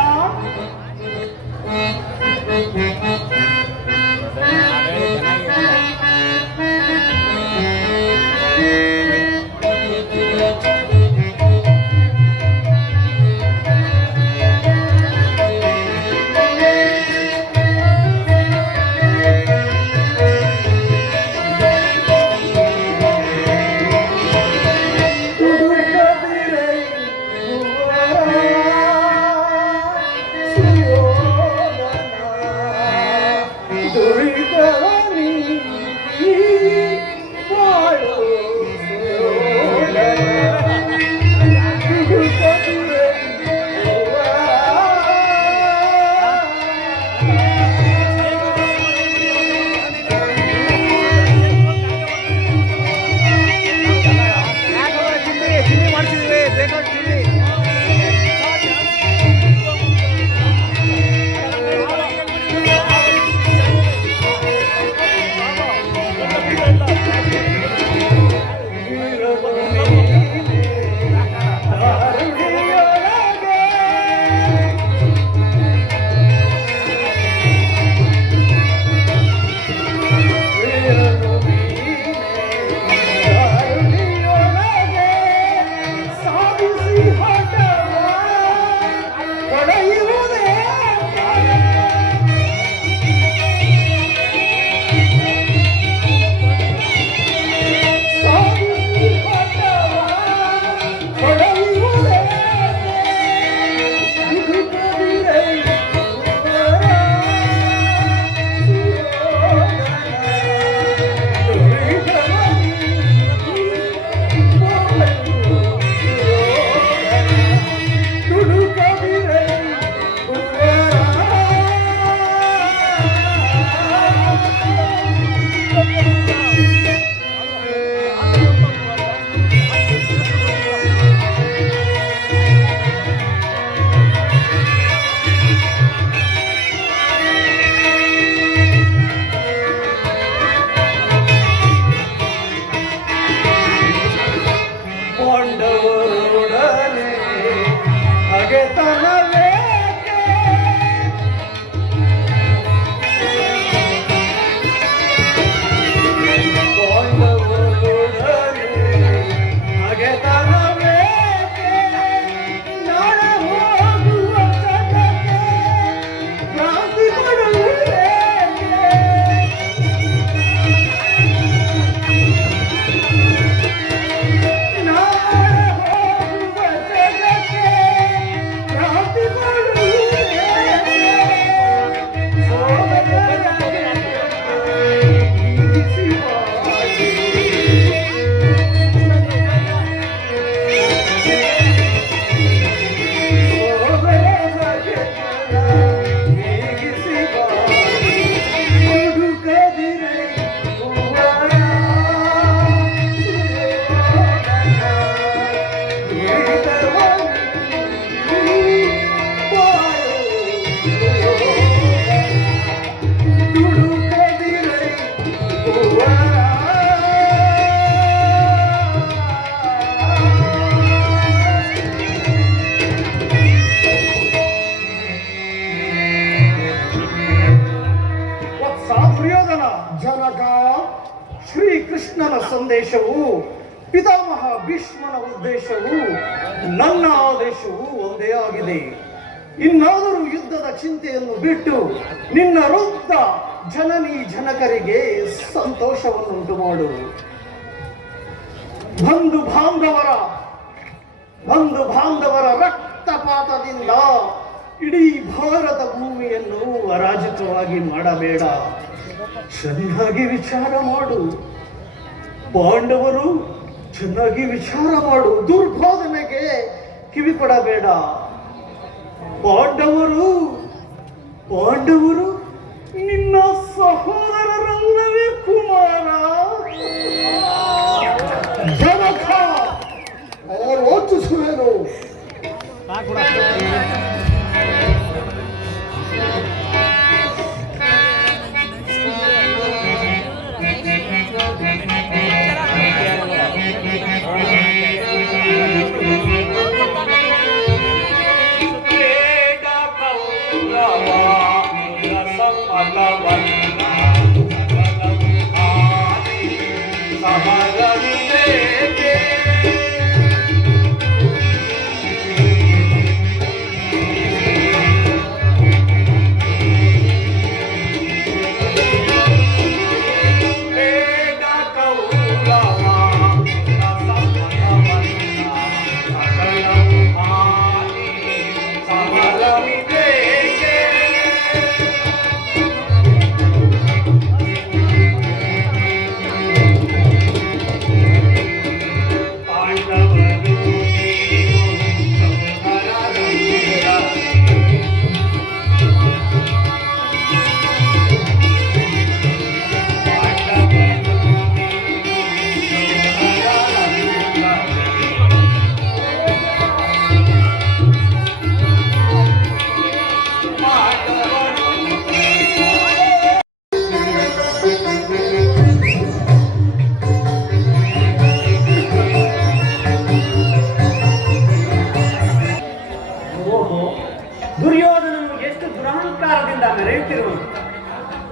ಶ್ರೀಕೃಷ್ಣನ ಸಂದೇಶವು, ಪಿತಾಮಹ ಭೀಷ್ಮನ ಉದ್ದೇಶವು, ನನ್ನ ಆದೇಶವು ಒಂದೇ ಆಗಿದೆ. ಇನ್ನಾದರೂ ಯುದ್ಧದ ಚಿಂತೆಯನ್ನು ಬಿಟ್ಟು ನಿನ್ನ ವೃದ್ಧ ಜನನಿ ಜನಕರಿಗೆ ಸಂತೋಷವನ್ನುಂಟು ಮಾಡು. ಬಂಧು ಬಾಂಧವರ ರಕ್ತಪಾತದಿಂದ ಇಡೀ ಭಾರತ ಭೂಮಿಯನ್ನು ಅರಾಜಕವಾಗಿ ಮಾಡಬೇಡ. ಚೆನ್ನಾಗಿ ವಿಚಾರ ಮಾಡು. ಪಾಂಡವರು ಚೆನ್ನಾಗಿ ವಿಚಾರ ಮಾಡು. ದುರ್ಬೋಧನೆಗೆ ಕಿವಿ ಕೊಡಬೇಡ. ಪಾಂಡವರು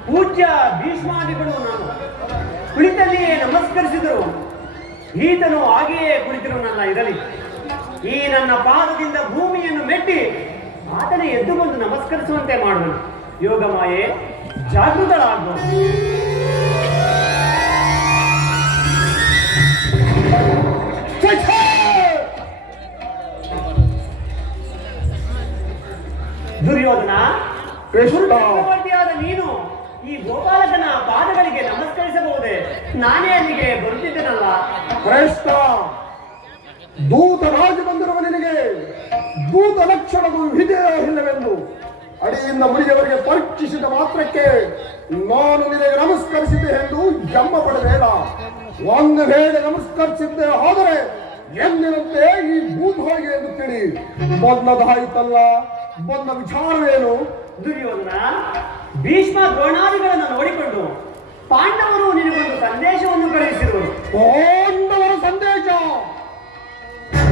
ಪೂಜ್ಯ ಭೀಷ್ಮಾದಿಗಳು ನಾನು ಕುಳಿತಲ್ಲಿಯೇ ನಮಸ್ಕರಿಸಿದರು. ಈತನು ಹಾಗೆಯೇ ಕುಳಿತಿರು ನನ್ನ ಇರಲಿ. ಈ ನನ್ನ ಪಾದದಿಂದ ಭೂಮಿಯನ್ನು ಮೆಟ್ಟಿ ಆತನೇ ಎದ್ದು ಬಂದು ನಮಸ್ಕರಿಸುವಂತೆ ಮಾಡುವನು. ಯೋಗ ಮಾಯೆ ಜಾಗೃತರಾಗುವ. ದುರ್ಯೋಧನ, ಚಕ್ರವರ್ತಿಯಾದ ನೀನು ಈ ಗೋಪಾಲಕನ ಪಾದಗಳಿಗೆ ನಮಸ್ಕರಿಸಬಹುದೇ? ನಾನೇ ಅಲ್ಲಿಗೆ ಬರುತ್ತಿದ್ದೇನಲ್ಲ. ಶ್ರೇಷ್ಠ, ದೂತರಾಜ ಬಂದಿರುವ ನಿನಗೆ ದೂತ ಲಕ್ಷಣಗಳು ಇದೆಯೋ ಇಲ್ಲವೆಂದು ಅಡಿಯಿಂದ ಮುಡಿಯವರಿಗೆ ಪರೀಕ್ಷಿಸಿದ ಮಾತ್ರಕ್ಕೆ ನಾನು ನಿನಗೆ ನಮಸ್ಕರಿಸಿದ್ದೆ ಎಂದು ಜಮ್ಮ ಪಡಬೇಡ. ಒಂದು ವೇಳೆ ನಮಸ್ಕರಿಸಿದ್ದೆ ಆದರೆ ಎಂದಿನಂತೆ ಈ ಭೂಭಾಗೆ ಎಂದು ತಿಳಿ. ಬಂದದಾಯಿತಲ್ಲ, ಬಂದ ವಿಚಾರವೇನು? ದುರ್ಯೋಧನ, ಭೀಷ್ಮ ದ್ರೋಣಾದಿಗಳನ್ನು ನೋಡಿಕೊಂಡು ಪಾಂಡವರು ನಿನಗೊಂದು ಸಂದೇಶವನ್ನು ಕಳುಹಿಸಿರುವರು. ಪಾಂಡವರ ಸಂದೇಶ?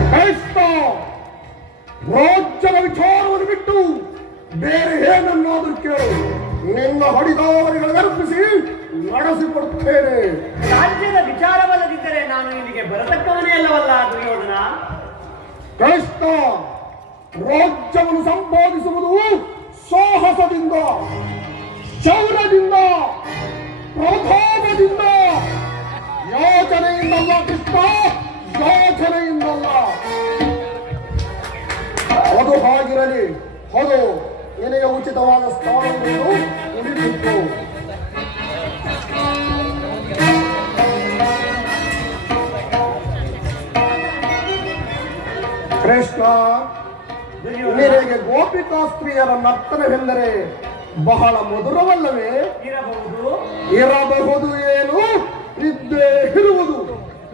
ಶ್ರೇಷ್ಠ, ರಾಜ್ಯದ ವಿಚಾರವನ್ನು ಬಿಟ್ಟು ಬೇರೆ ಏನನ್ನಾದರೂ ಕೇಳು, ನಿನ್ನ ಹೊಡಿದಾವರಿಗಳನ್ನು ಅರ್ಪಿಸಿ ನಡೆಸಿಕೊಡುತ್ತೇನೆ. ರಾಜ್ಯದ ವಿಚಾರವಲ್ಲದಿದ್ದರೆ ನಾನು ಇಲ್ಲಿಗೆ ಬರತಕ್ಕವನೇ ಅಲ್ಲವಲ್ಲ ದುರ್ಯೋಧನ. ಶ್ರೇಷ್ಠ, ರಾಜ್ಯವನ್ನು ಸಂಪಾದಿಸುವುದು ಸಾಹಸದಿಂದ, ಶೌರ್ಯದಿಂದ, ಪ್ರತಾಪದಿಂದ, ಯೋಚನೆಯಿಂದಲ್ಲ ಕೃಷ್ಣ, ಯೋಚನೆಯಿಂದಲ್ಲ. ಅದು ಹಾಗಿರಲಿ. ಅದು ನಿನಗೆ ಉಚಿತವಾದ ಸ್ಥಾನವನ್ನು ಉಳಿಸಿತ್ತು. ಕೃಷ್ಣ, ನಿನಗೆ ಗೋಪಿಕಾ ಸ್ತ್ರೀಯರ ನರ್ತನವೆಂದರೆ ಬಹಳ ಮಧುರವಲ್ಲವೇ? ಇರಬಹುದು. ಇರಬಹುದು ಏನು, ಇದ್ದೇ ಇರುವುದು.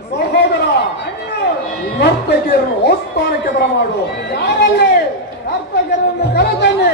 ಸಹೋದರ, ನರ್ತಕಿಯರನ್ನು ಹೋಸ್ತಾನಕ್ಕೆ ಬರಮಾಡು. ಯಾರಲ್ಲೇ ನರ್ತಕಿಯರನ್ನು ಕರೆತನ್ನಿ.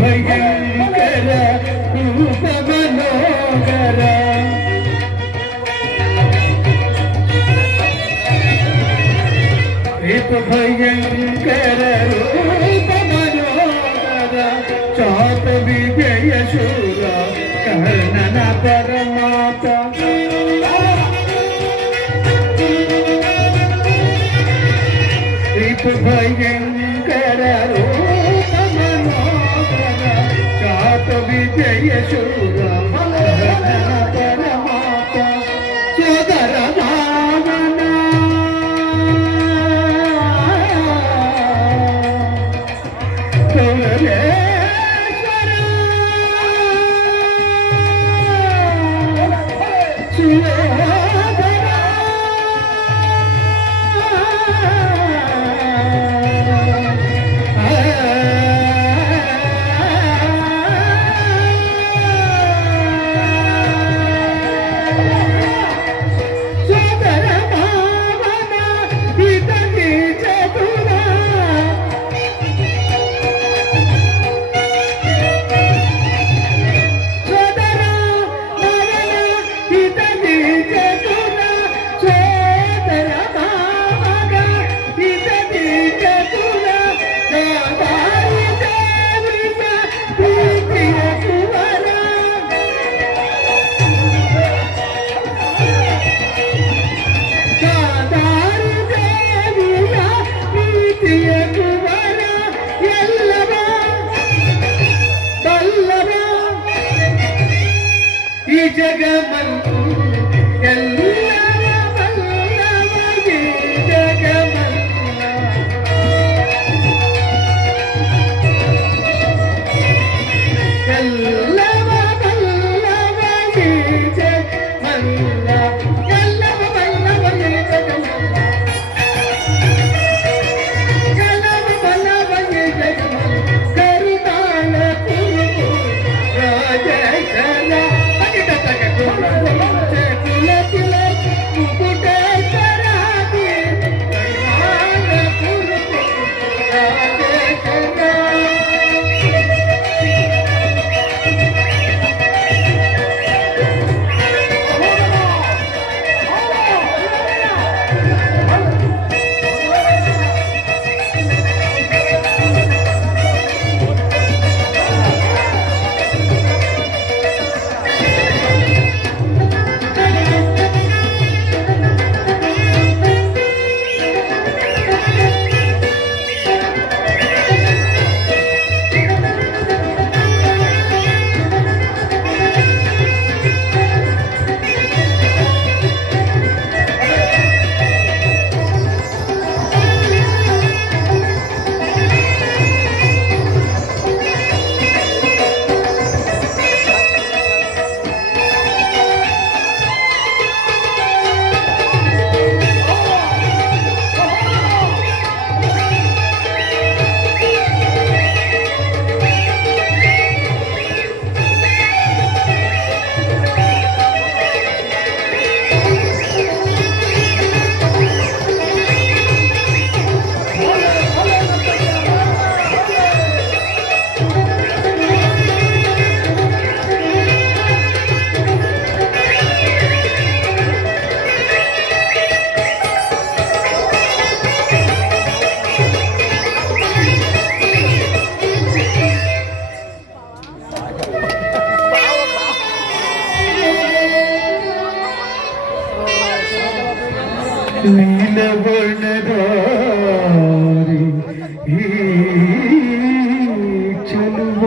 ಭಯಂಕರ ರೂಪ ಮನೋಗರ ಭಯಂಕರ ರೂಪ ಮನೋಗರ ಚಾಪ ವಿಜಯ ಶೂರ ಕರ್ಣನ ಪರಮಾತ ಭಯಂಕರ ರೂಪ ಮನೋಗರ ಚಾಪ ವಿಜಯ ಶೂರ ಕರ್ಣನ ಪರಮಾತ ಸೋದರ ಭಾವನ ಜಗಮಲ್ಲ ಎಲ್ಲವ ಬಲ್ಲವಗೆ ಜಗಮಲ್ಲ ಎಲ್ಲವ ಬಲ್ಲವಗೆ ಜಗಮಲ್ಲ ಎಲ್ಲವ ಬಲ್ಲವಗೆ ಜಗಮಲ್ಲ ಎಲ್ಲವ ಬಲ್ಲವಗೆ ಜಗಮಲ್ಲ ಕರುಣಾಳ ಕುರು ರಾಜಕಲ ಅಡಿಟಕ ಕುಲ ಕುಲ ಮುಕುಟ ಕರಾದಿ ಕರುಣಾಳ ಕುರು ರಾಜಕಲ ನೀಲವರ್ಣಧಾರಿ ಈ ಚೆಲುವ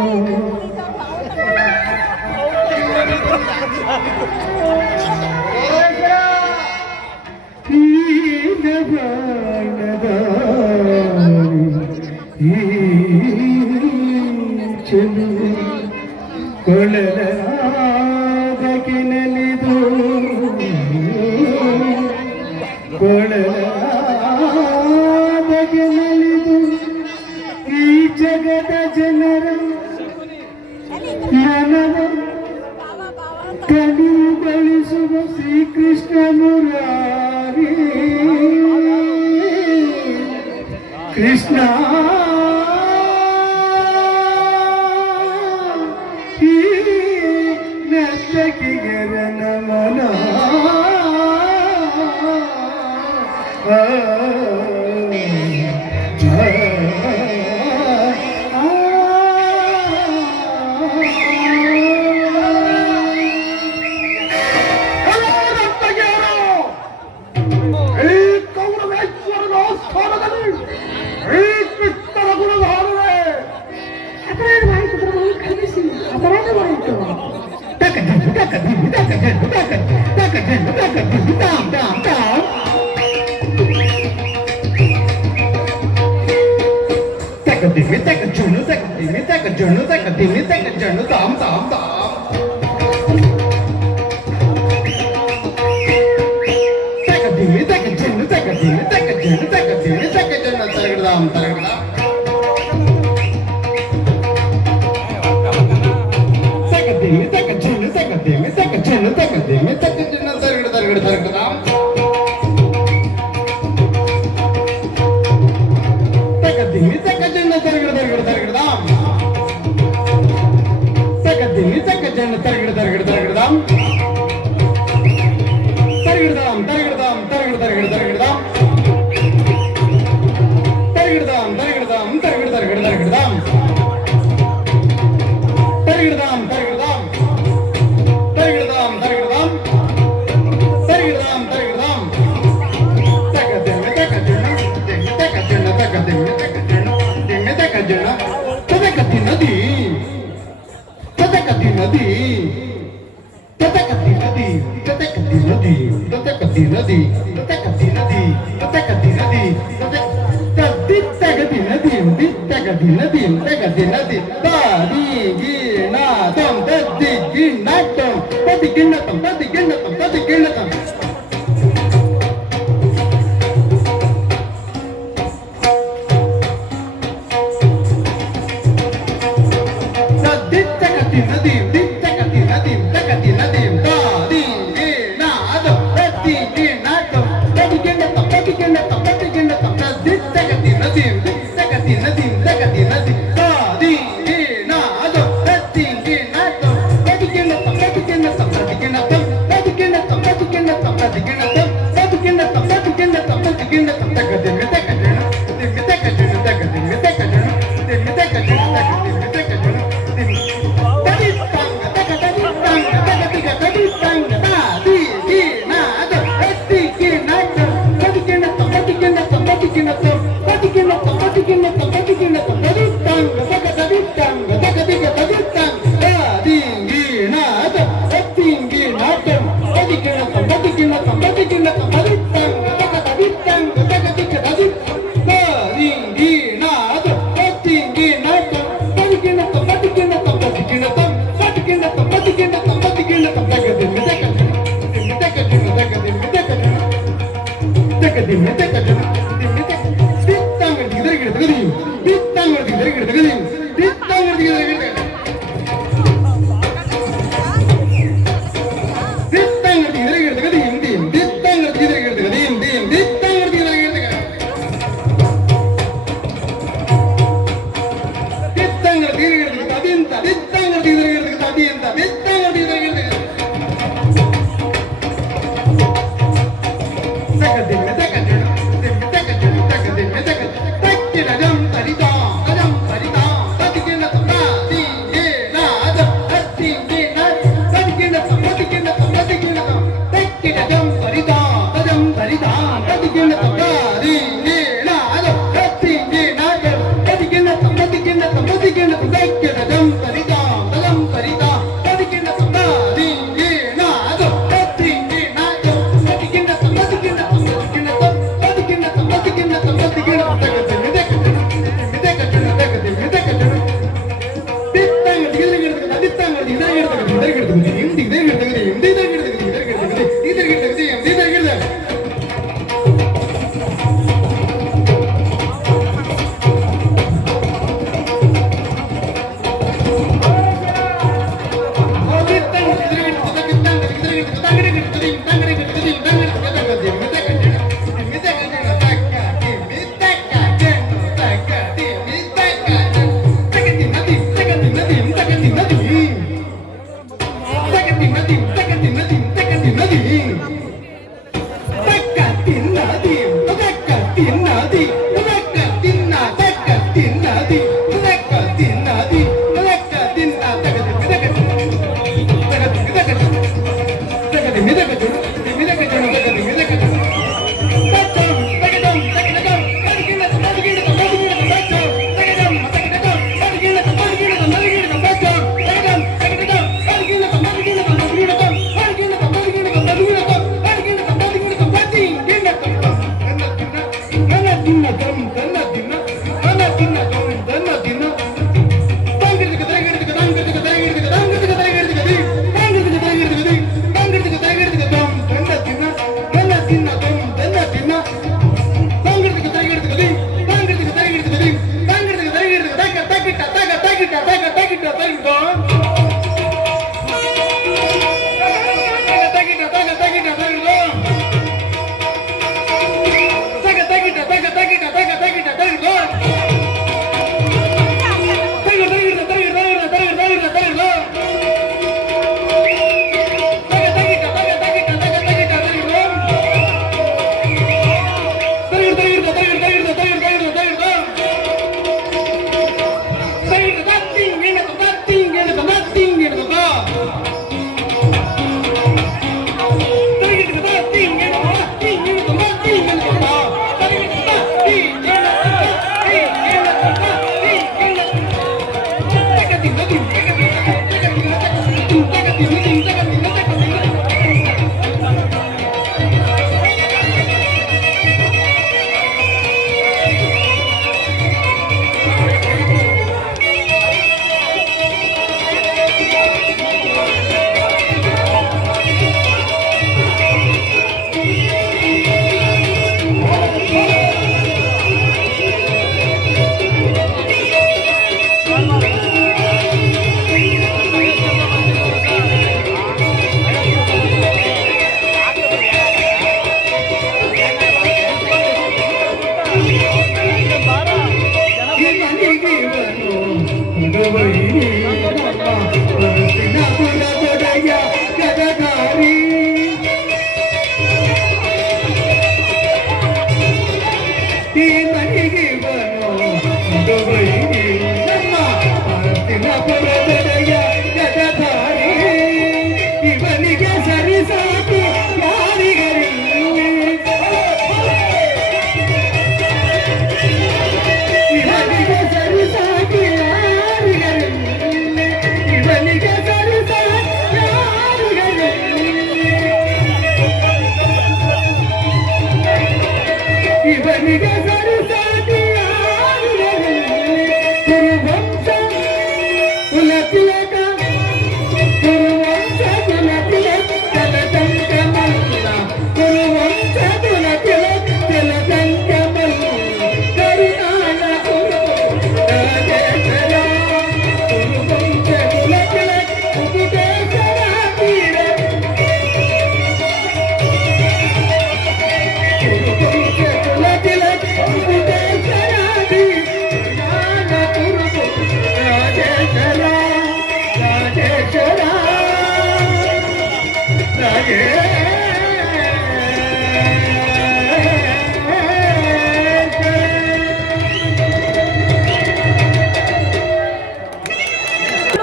ನೀಲವರ್ಣಧಾರಿ ಈ ಚೆಲುವ ಕೊಳಲಾದಕ್ಕೆ ನೆನೆದು ಕೊಳಲಾದಕ್ಕೆ ನಲಿದು ಈ ಜಗದ ಜನರ ಮನವ ಕಡಿಗೊಳಿಸುವ ಶ್ರೀಕೃಷ್ಣ ಮುರಾರಿ ಕೃಷ್ಣ ಈ ನರ್ತಕಿಗರ ನಮನ Thank you.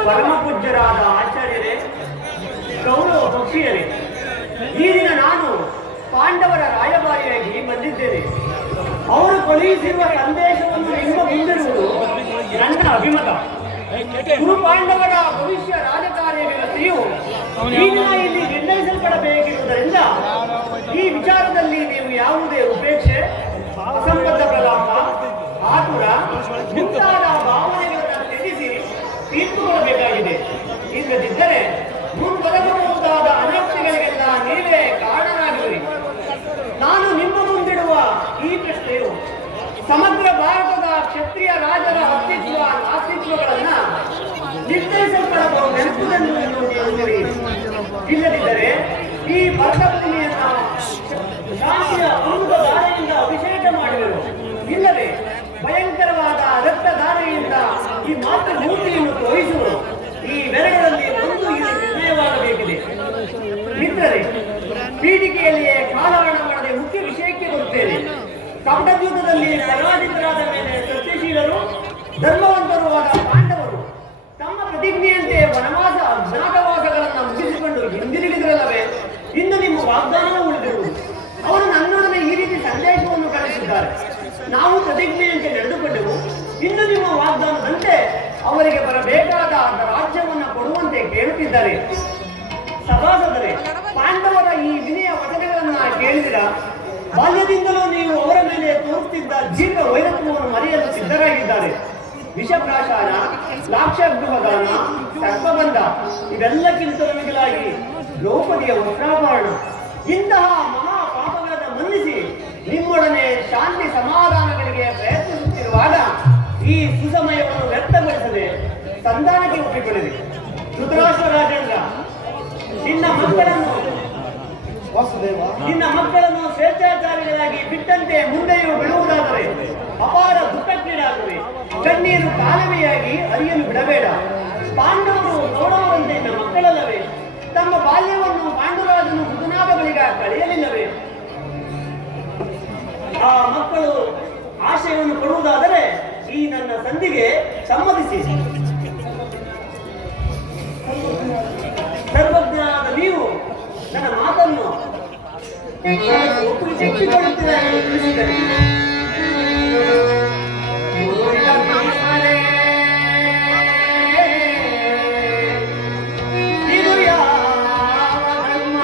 ಪರಮ ಪೂಜ್ಯರಾದ ಆಚಾರ್ಯರೇ, ಗೌರವ ಪಕ್ಷಿಯರೇ, ಈ ದಿನ ನಾನು ಪಾಂಡವರ ರಾಯಭಾರಿಯಾಗಿ ಬಂದಿದ್ದೇನೆ. ಅವರು ಕಳುಹಿಸಿರುವ ಸಂದೇಶವನ್ನು ನಿಮ್ಮ ಮುಂದಿರುವುದು ನನ್ನ ಅಭಿಮತ. ಗುರು ಪಾಂಡವರ ಭವಿಷ್ಯ ರಾಜಕಾರ್ಯ ವ್ಯವಸ್ಥೆಯು ಈ ದಿನ ಇಲ್ಲಿ ನಿರ್ಣಯಿಸಲ್ಪಡಬೇಕಿರುವುದರಿಂದ ಈ ವಿಚಾರದಲ್ಲಿ ನೀವು ಯಾವುದೇ ಉಪೇಕ್ಷೆ, ಅಸಂಬದ್ಧ ಪ್ರಲಾಪ, ಆತುರ ಮುಂತಾದ ಭಾವನೆಗಳನ್ನು ತ್ಯಜಿಸಿ ತೀರ್ಪು ಕೊಡಬೇಕಾಗಿದೆ. ಇಲ್ಲದಿದ್ದರೆ ಮುಂದೊರಗಬಹುದಾದ ಅನರ್ಥಗಳಿಗೆಲ್ಲ ನೀವೇ ಕಾರಣರಾಗುವಿರಿ. ನಾನು ನಿಮ್ಮ ಮುಂದಿಡುವ ಈ ಪ್ರಶ್ನೆಯು ಸಮಗ್ರ ಭಾರತದ ಕ್ಷತ್ರಿಯ ರಾಜರ ಅಸ್ತಿತ್ವ ನಾಸ್ತಿತ್ವಗಳನ್ನ ನಿರ್ಧರಿಸಲ್ಪಡಬಹುದೆಂಬುದನ್ನು ನೀವು ತಿಳಿಯಿರಿ. ಇಲ್ಲದಿದ್ದರೆ ಈ ಭರತಭೂಮಿಯನ್ನ ಶಾಂತಿಯ ಅಮೃತಧಾರೆಯಿಂದ ಅಭಿಷೇಕ ಮಾಡುವರು. ಇಲ್ಲವೇ ಭಯಂಕರವಾದ ರಕ್ತಧಾರೆಯಿಂದ ಈ ಮಾತೃಮೂರ್ತಿಯನ್ನು ತೋರಿಸುವರು. ಈ ಬೆರಳಲ್ಲಿ ಒಂದು ಇಲ್ಲಿ ನಿರ್ಣಯವಾಗಬೇಕಿದೆ. ಮಿತ್ರರೇ, ಪೀಠಿಕೆಯಲ್ಲಿಯೇ ಕಾಲಹರಣ ಮಾಡದೆ ಮುಖ್ಯ ವಿಷಯಕ್ಕೆ ಬರುತ್ತೇನೆ. ಕಪಟಯುದ್ಧದಲ್ಲಿ ಪರಾಜಿತರಾದ ಮೇಲೆ ಸತ್ಯಶೀಲರು, ಧರ್ಮವಂತರು ಆದ ಪಾಂಡವರು ತಮ್ಮ ಪ್ರತಿಜ್ಞೆಯಂತೆ ವನವಾಸ ಅಜ್ಞಾತವಾಸಗಳನ್ನು ಮುಗಿಸಿಕೊಂಡು ಹಿಂದಿರುಗಿದ್ರಲ್ಲವೇ, ಇನ್ನು ನಿಮ್ಮ ವಾಗ್ದಾನವೂ ಉಳಿದಿರುವುದು. ಅವರು ನನ್ನೊಡನೆ ಈ ರೀತಿ ಸಂದೇಶವನ್ನು ಕಳಿಸಿದ್ದಾರೆ: ನಾವು ಪ್ರತಿಜ್ಞೆಯಂತೆ ನಡೆದುಕೊಂಡೆವು, ಇನ್ನು ನಿಮ್ಮ ವಾಗ್ದಾನದಂತೆ ಅವರಿಗೆ ಬರಬೇಕಾದ ರಾಜ್ಯವನ್ನು ಕೊಡುವಂತೆ ಕೇಳುತ್ತಿದ್ದಾರೆ. ಸಭಾಸದರೇ, ಪಾಂಡವರ ಈ ವಿನಯ ವಚನಗಳನ್ನ ಕೇಳಿದಿರ? ಬಾಲ್ಯದಿಂದಲೂ ನೀವು ಅವರ ಮೇಲೆ ತೋರುತ್ತಿದ್ದ ದೀರ್ಘ ವೈರತ್ವವನ್ನು ಮರೆಯಲು ಸಿದ್ಧರಾಗಿದ್ದಾರೆ. ವಿಷಪ್ರಾಶಾನ, ಲಾಕ್ಷಗೃಹದಾನ, ಸರ್ಪಬಂಧ ಇವೆಲ್ಲಕ್ಕಿಂತಲೂ ಮಿಗಿಲಾಗಿ ದ್ರೌಪದಿಯ ವಸ್ತ್ರಾಪರಣ, ಇಂತಹ ಮಹಾ ಪಾಪಗಳನ್ನು ಮನ್ನಿಸಿ ನಿಮ್ಮೊಡನೆ ಶಾಂತಿ ಸಮಾಧಾನಗಳಿಗೆ ಪ್ರಯತ್ನಿಸುತ್ತಿರುವಾಗ ಈ ಸುಸಮಯವನ್ನು ವ್ಯಕ್ತಗೊಳಿಸದೆ ಸಂಧಾನಕ್ಕೆ ಒಪ್ಪಿಕೊಳ್ಳಿರಿ. ಧೃತರಾಷ್ಟ್ರ ರಾಜೇಂದ್ರ, ನಿನ್ನ ಮಕ್ಕಳನ್ನು ಸ್ವೇಚ್ಛಾಚಾರಿಗಳಾಗಿ ಬಿಟ್ಟಂತೆ ಮುಂದೆಯೂ ಬಿಡುವುದಾದರೆ ಅಪಾರ ದುಃಖಕ್ಕೀಡಾಗುವೆ. ಕಣ್ಣೀರು ಕಾಲುವೆಯಾಗಿ ಹರಿಯಲು ಬಿಡಬೇಡ. ಪಾಂಡವರು ನೋಡುವಂತೆ ನಿನ್ನ ಮಕ್ಕಳಲ್ಲವೇ? ತಮ್ಮ ಬಾಲ್ಯವನ್ನು ಪಾಂಡುರಾಜನು ಮೃದುನಾದ ಬಳಿಕ ಕಳೆಯಲಿಲ್ಲವೇ? ಆ ಮಕ್ಕಳು ಆಶಯವನ್ನು ಕೊಡುವುದಾದರೆ ಈ ನನ್ನ ಸಂಧಿಗೆ ಸಮ್ಮತಿಸಿ. ಸರ್ವಜ್ಞಾದ ನೀವು ನನ್ನ ಮಾತನ್ನು ಒಪ್ಪಿಕೊಳ್ಳುತ್ತೀರಾ ಎಂದು ತಿಳಿಸಿದರೆ ಇದು ಯಾವ ಧರ್ಮ?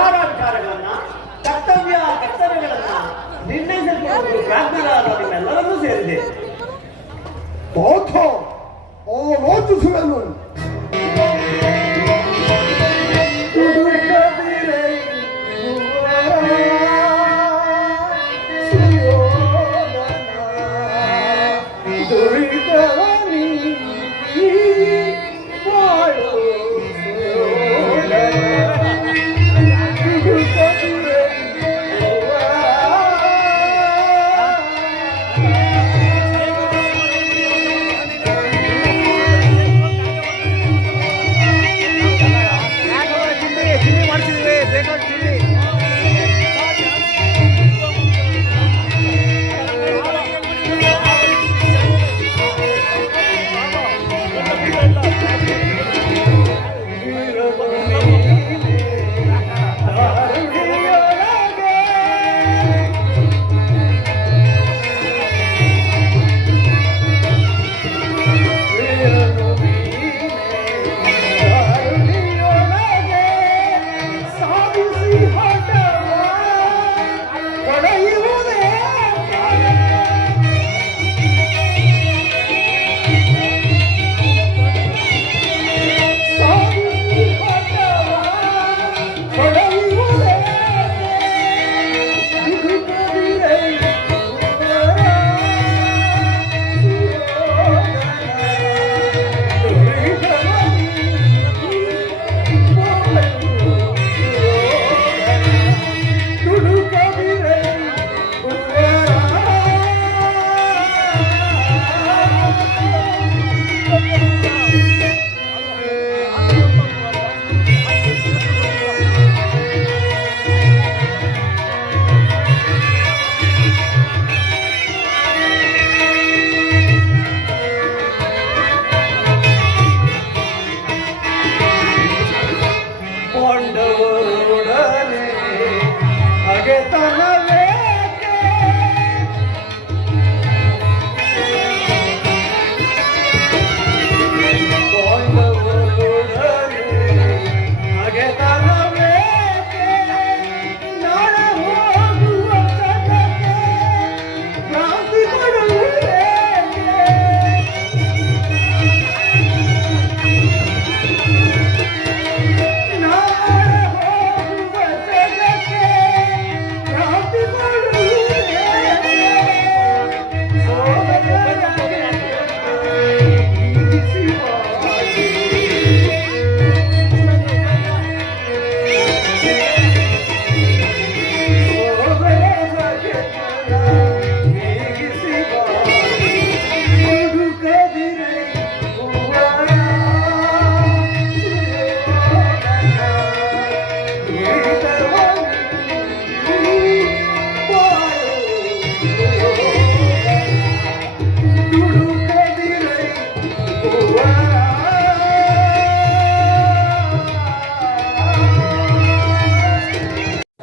ವಿಚಾರಗಳನ್ನ ಕರ್ತವ್ಯಗಳನ್ನ ನಿರ್ಣಯಿಸಲ್ಪಡುವುದು ಪ್ರಾಜ್ಞರಾದ ನಿಮ್ಮೆಲ್ಲರನ್ನೂ ಸೇರಿದೆ. ಪಾಠ ಆಲೋಚಿಸುವೆನು.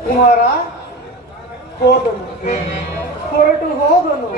ಕುಮಾರ ಹೋದನು, ಹೊರಟು ಹೋದನು.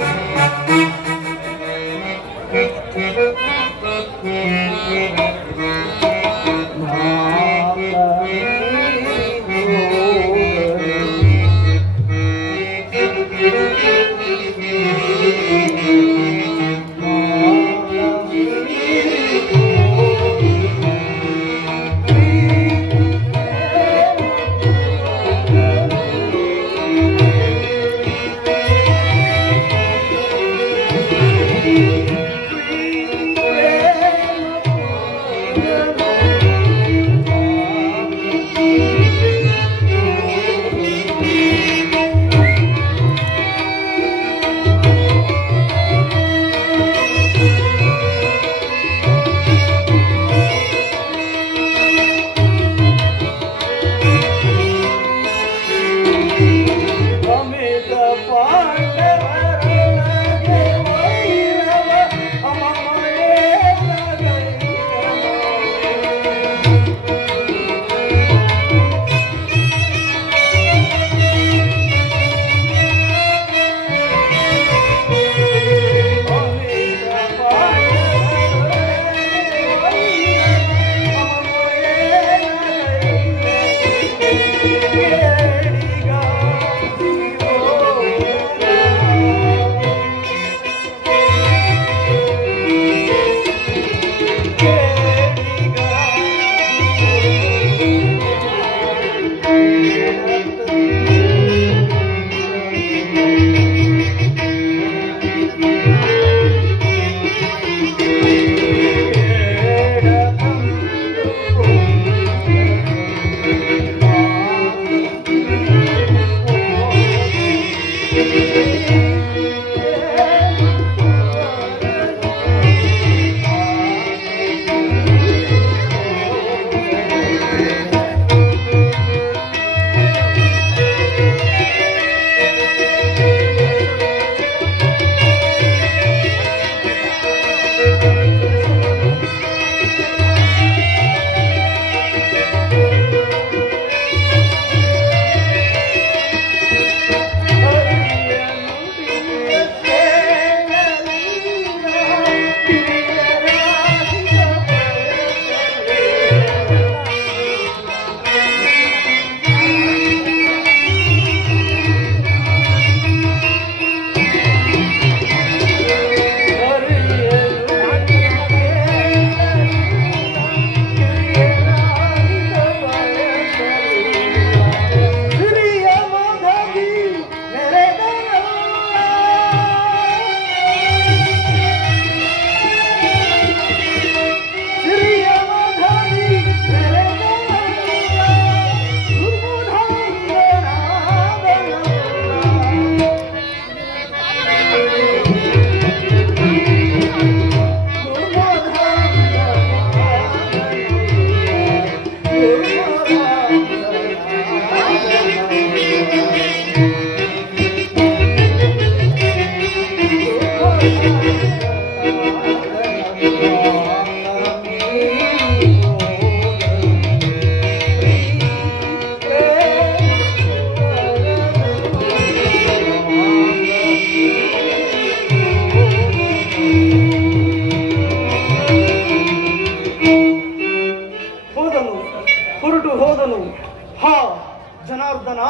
ಜನಾರ್ದನ,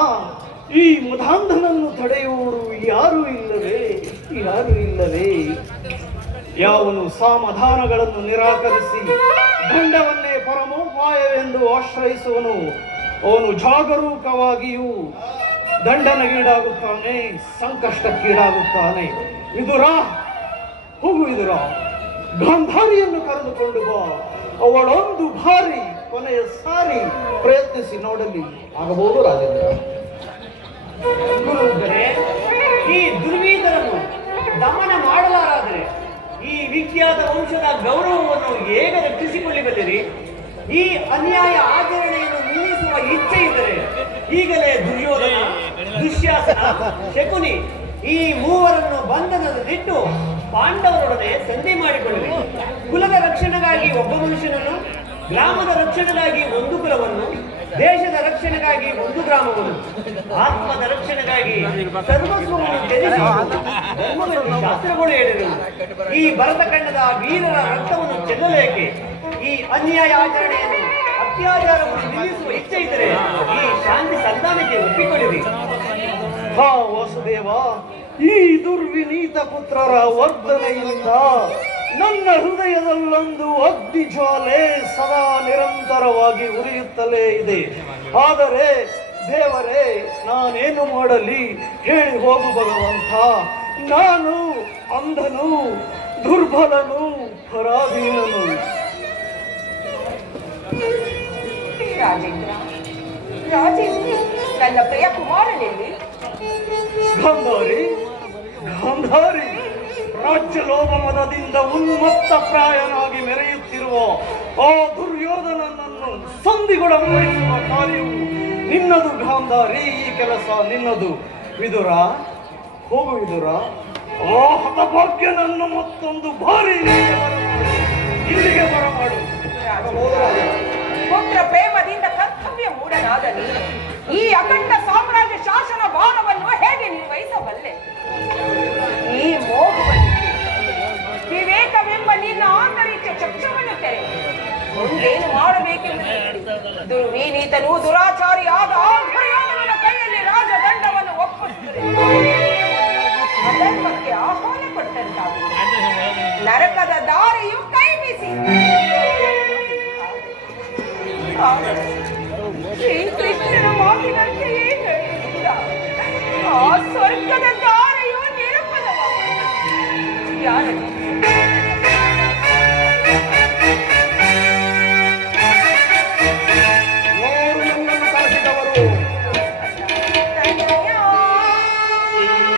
ಈ ಮಧಾಂಧನನ್ನು ತಡೆಯುವವರು ಯಾರು ಇಲ್ಲವೇ? ಯಾವನು ಸಾಮಧಾನಗಳನ್ನು ನಿರಾಕರಿಸಿ ದಂಡವನ್ನೇ ಪರಮೋಪಾಯವೆಂದು ಆಶ್ರಯಿಸುವನು, ಅವನು ಜಾಗರೂಕವಾಗಿಯೂ ದಂಡನಗೀಡಾಗುತ್ತಾನೆ, ಸಂಕಷ್ಟಕ್ಕೀಡಾಗುತ್ತಾನೆ. ವಿದುರ, ಹೋಗು ವಿದುರ, ಗಾಂಧಾರಿಯನ್ನು ಕರೆದುಕೊಂಡು ಬಾ. ಅವಳೊಂದು ಬಾರಿ ಕೊನೆಯ ಸಾರಿ ಪ್ರಯತ್ನಿಸಿ ನೋಡಲಿ, ಆಗಬಹುದು ರಾಜೇಂದ್ರ. ಗುರುಗಳೇ, ಈ ದುರ್ವೀಧರನ್ನು ದಮನ ಮಾಡಲಾರಾದರೆ ಈ ವಿಖ್ಯಾತ ವಂಶದ ಗೌರವವನ್ನು ಹೇಗೆ ರಕ್ಷಿಸಿಕೊಳ್ಳಬಲ್ಲಿರಿ? ಈ ಅನ್ಯಾಯ ಆಚರಣೆಯನ್ನು ನಿಲ್ಲಿಸುವ ಇಚ್ಛೆ ಇದ್ದರೆ ಈಗಲೇ ದುರ್ಯೋಧನ, ದುಶ್ಯಾಸನ, ಶಕುನಿ ಈ ಮೂವರನ್ನು ಬಂಧನದಲ್ಲಿಟ್ಟು ಪಾಂಡವರೊಡನೆ ಸಂಧಿ ಮಾಡಿಕೊಳ್ಳಿ. ಕುಲದ ರಕ್ಷಣೆಗಾಗಿ ಒಬ್ಬ ಮನುಷ್ಯನನ್ನು, ಗ್ರಾಮದ ರಕ್ಷಣೆಗಾಗಿ ಒಂದು ಕುಲವನ್ನು, ದೇಶದ ರಕ್ಷಣೆಗಾಗಿ ಒಂದು ಗ್ರಾಮವನ್ನು, ಆತ್ಮದ ರಕ್ಷಣೆಗಾಗಿ ಸರ್ವಸ್ವವನ್ನು ತ್ಯಜಿಸಿ ಧರ್ಮದಲ್ಲಿ ಶಾಸ್ತ್ರಗಳು ಹೇಳಿದರು. ಈ ಭರತಖಂಡದ ವೀರರ ರಕ್ತವನ್ನು ಚೆಲ್ಲಲೇಕೆ? ಈ ಅನ್ಯಾಯ ಆಚರಣೆಯನ್ನು, ಅತ್ಯಾಚಾರವನ್ನು ನಿಲ್ಲಿಸುವ ಇಚ್ಛೆ ಇದ್ದರೆ ಈ ಶಾಂತಿ ಸಂಧಾನಕ್ಕೆ ಒಪ್ಪಿಕೊಳ್ಳಿರಿ. ಹಾ ವಾಸುದೇವ, ಈ ದುರ್ವಿನೀತ ಪುತ್ರರ ವರ್ಧನೆಯಿಂದ ನನ್ನ ಹೃದಯದಲ್ಲೊಂದು ಅಗ್ನಿ ಜ್ವಾಲೆ ಸದಾ ನಿರಂತರವಾಗಿ ಉರಿಯುತ್ತಲೇ ಇದೆ. ಆದರೆ ದೇವರೇ, ನಾನೇನು ಮಾಡಲಿ ಹೇಳಿ ಹೋಗು ಭಗವಂತ. ನಾನು ಅಂಧನು, ದುರ್ಬಲನು, ಪರಾಧೀನನು. ರಾಜೇಂದ್ರ, ನನ್ನ ಪ್ರಿಯ ಕುಮಾರನೆಲ್ಲಿ? ಗಾಂಧಾರಿ, ರಾಜ್ಯ ಲೋಭ ಮದದಿಂದ ಉನ್ಮತ್ತ ಪ್ರಾಯನಾಗಿ ಮೆರೆಯುತ್ತಿರುವ ಆ ದುರ್ಯೋಧನನನ್ನು ಸಂಧಿಗೊಳಪಡಿಸುವ ಕಾರ್ಯವು ನಿನ್ನದು ಗಾಂಧಾರಿ. ಈ ಕೆಲಸ ನಿನ್ನದು. ವಿದುರ, ಹೋಗು ವಿದುರ, ಆ ಹತಭಾಗ್ಯನನ್ನು ಮತ್ತೊಂದು ಬಾರಿ ಇಲ್ಲಿಗೆ ಬರಮಾಡು. ಪುತ್ರ ಪ್ರೇಮದಿಂದ ಕರ್ತವ್ಯ ಮೂಢನಾದ ನೀನು ಈ ಅಖಂಡ ಸಾಮ್ರಾಜ್ಯ ಶಾಸನ ಭಾರವನ್ನು ಹೇಗೆ ನಿರ್ವಹಿಸಬಲ್ಲೆ? ಈ ಮೋಹವನ್ನು, ವಿವೇಕವೆಂಬ ನಿನ್ನ ಆಂತರಿಕ ಚಕ್ಷುವನ್ನು ತೆರೆ. ಮುಂದೇನು ಮಾಡಬೇಕೆಂಬುದು ದುರ್ವಿನೀತನು ದುರಾಚಾರಿ ಆದ ಅಧರ್ಮಕ್ಕೆ ಆಹ್ವಾನ ಕೊಟ್ಟಂತಾಗುವುದು, ನರಕದ ದಾರಿಯು ಕೈ ಬೀಸಿ. ಶ್ರೀಕೃಷ್ಣನ ಮಾತಿನಂತೆಯೇ ನಡೆಯುವುದ ಆ ಸ್ವರ್ಗದ ದಾರಿಯು ನಿರಪದವಾಗುವುದು. ಯಾರಿಗೆ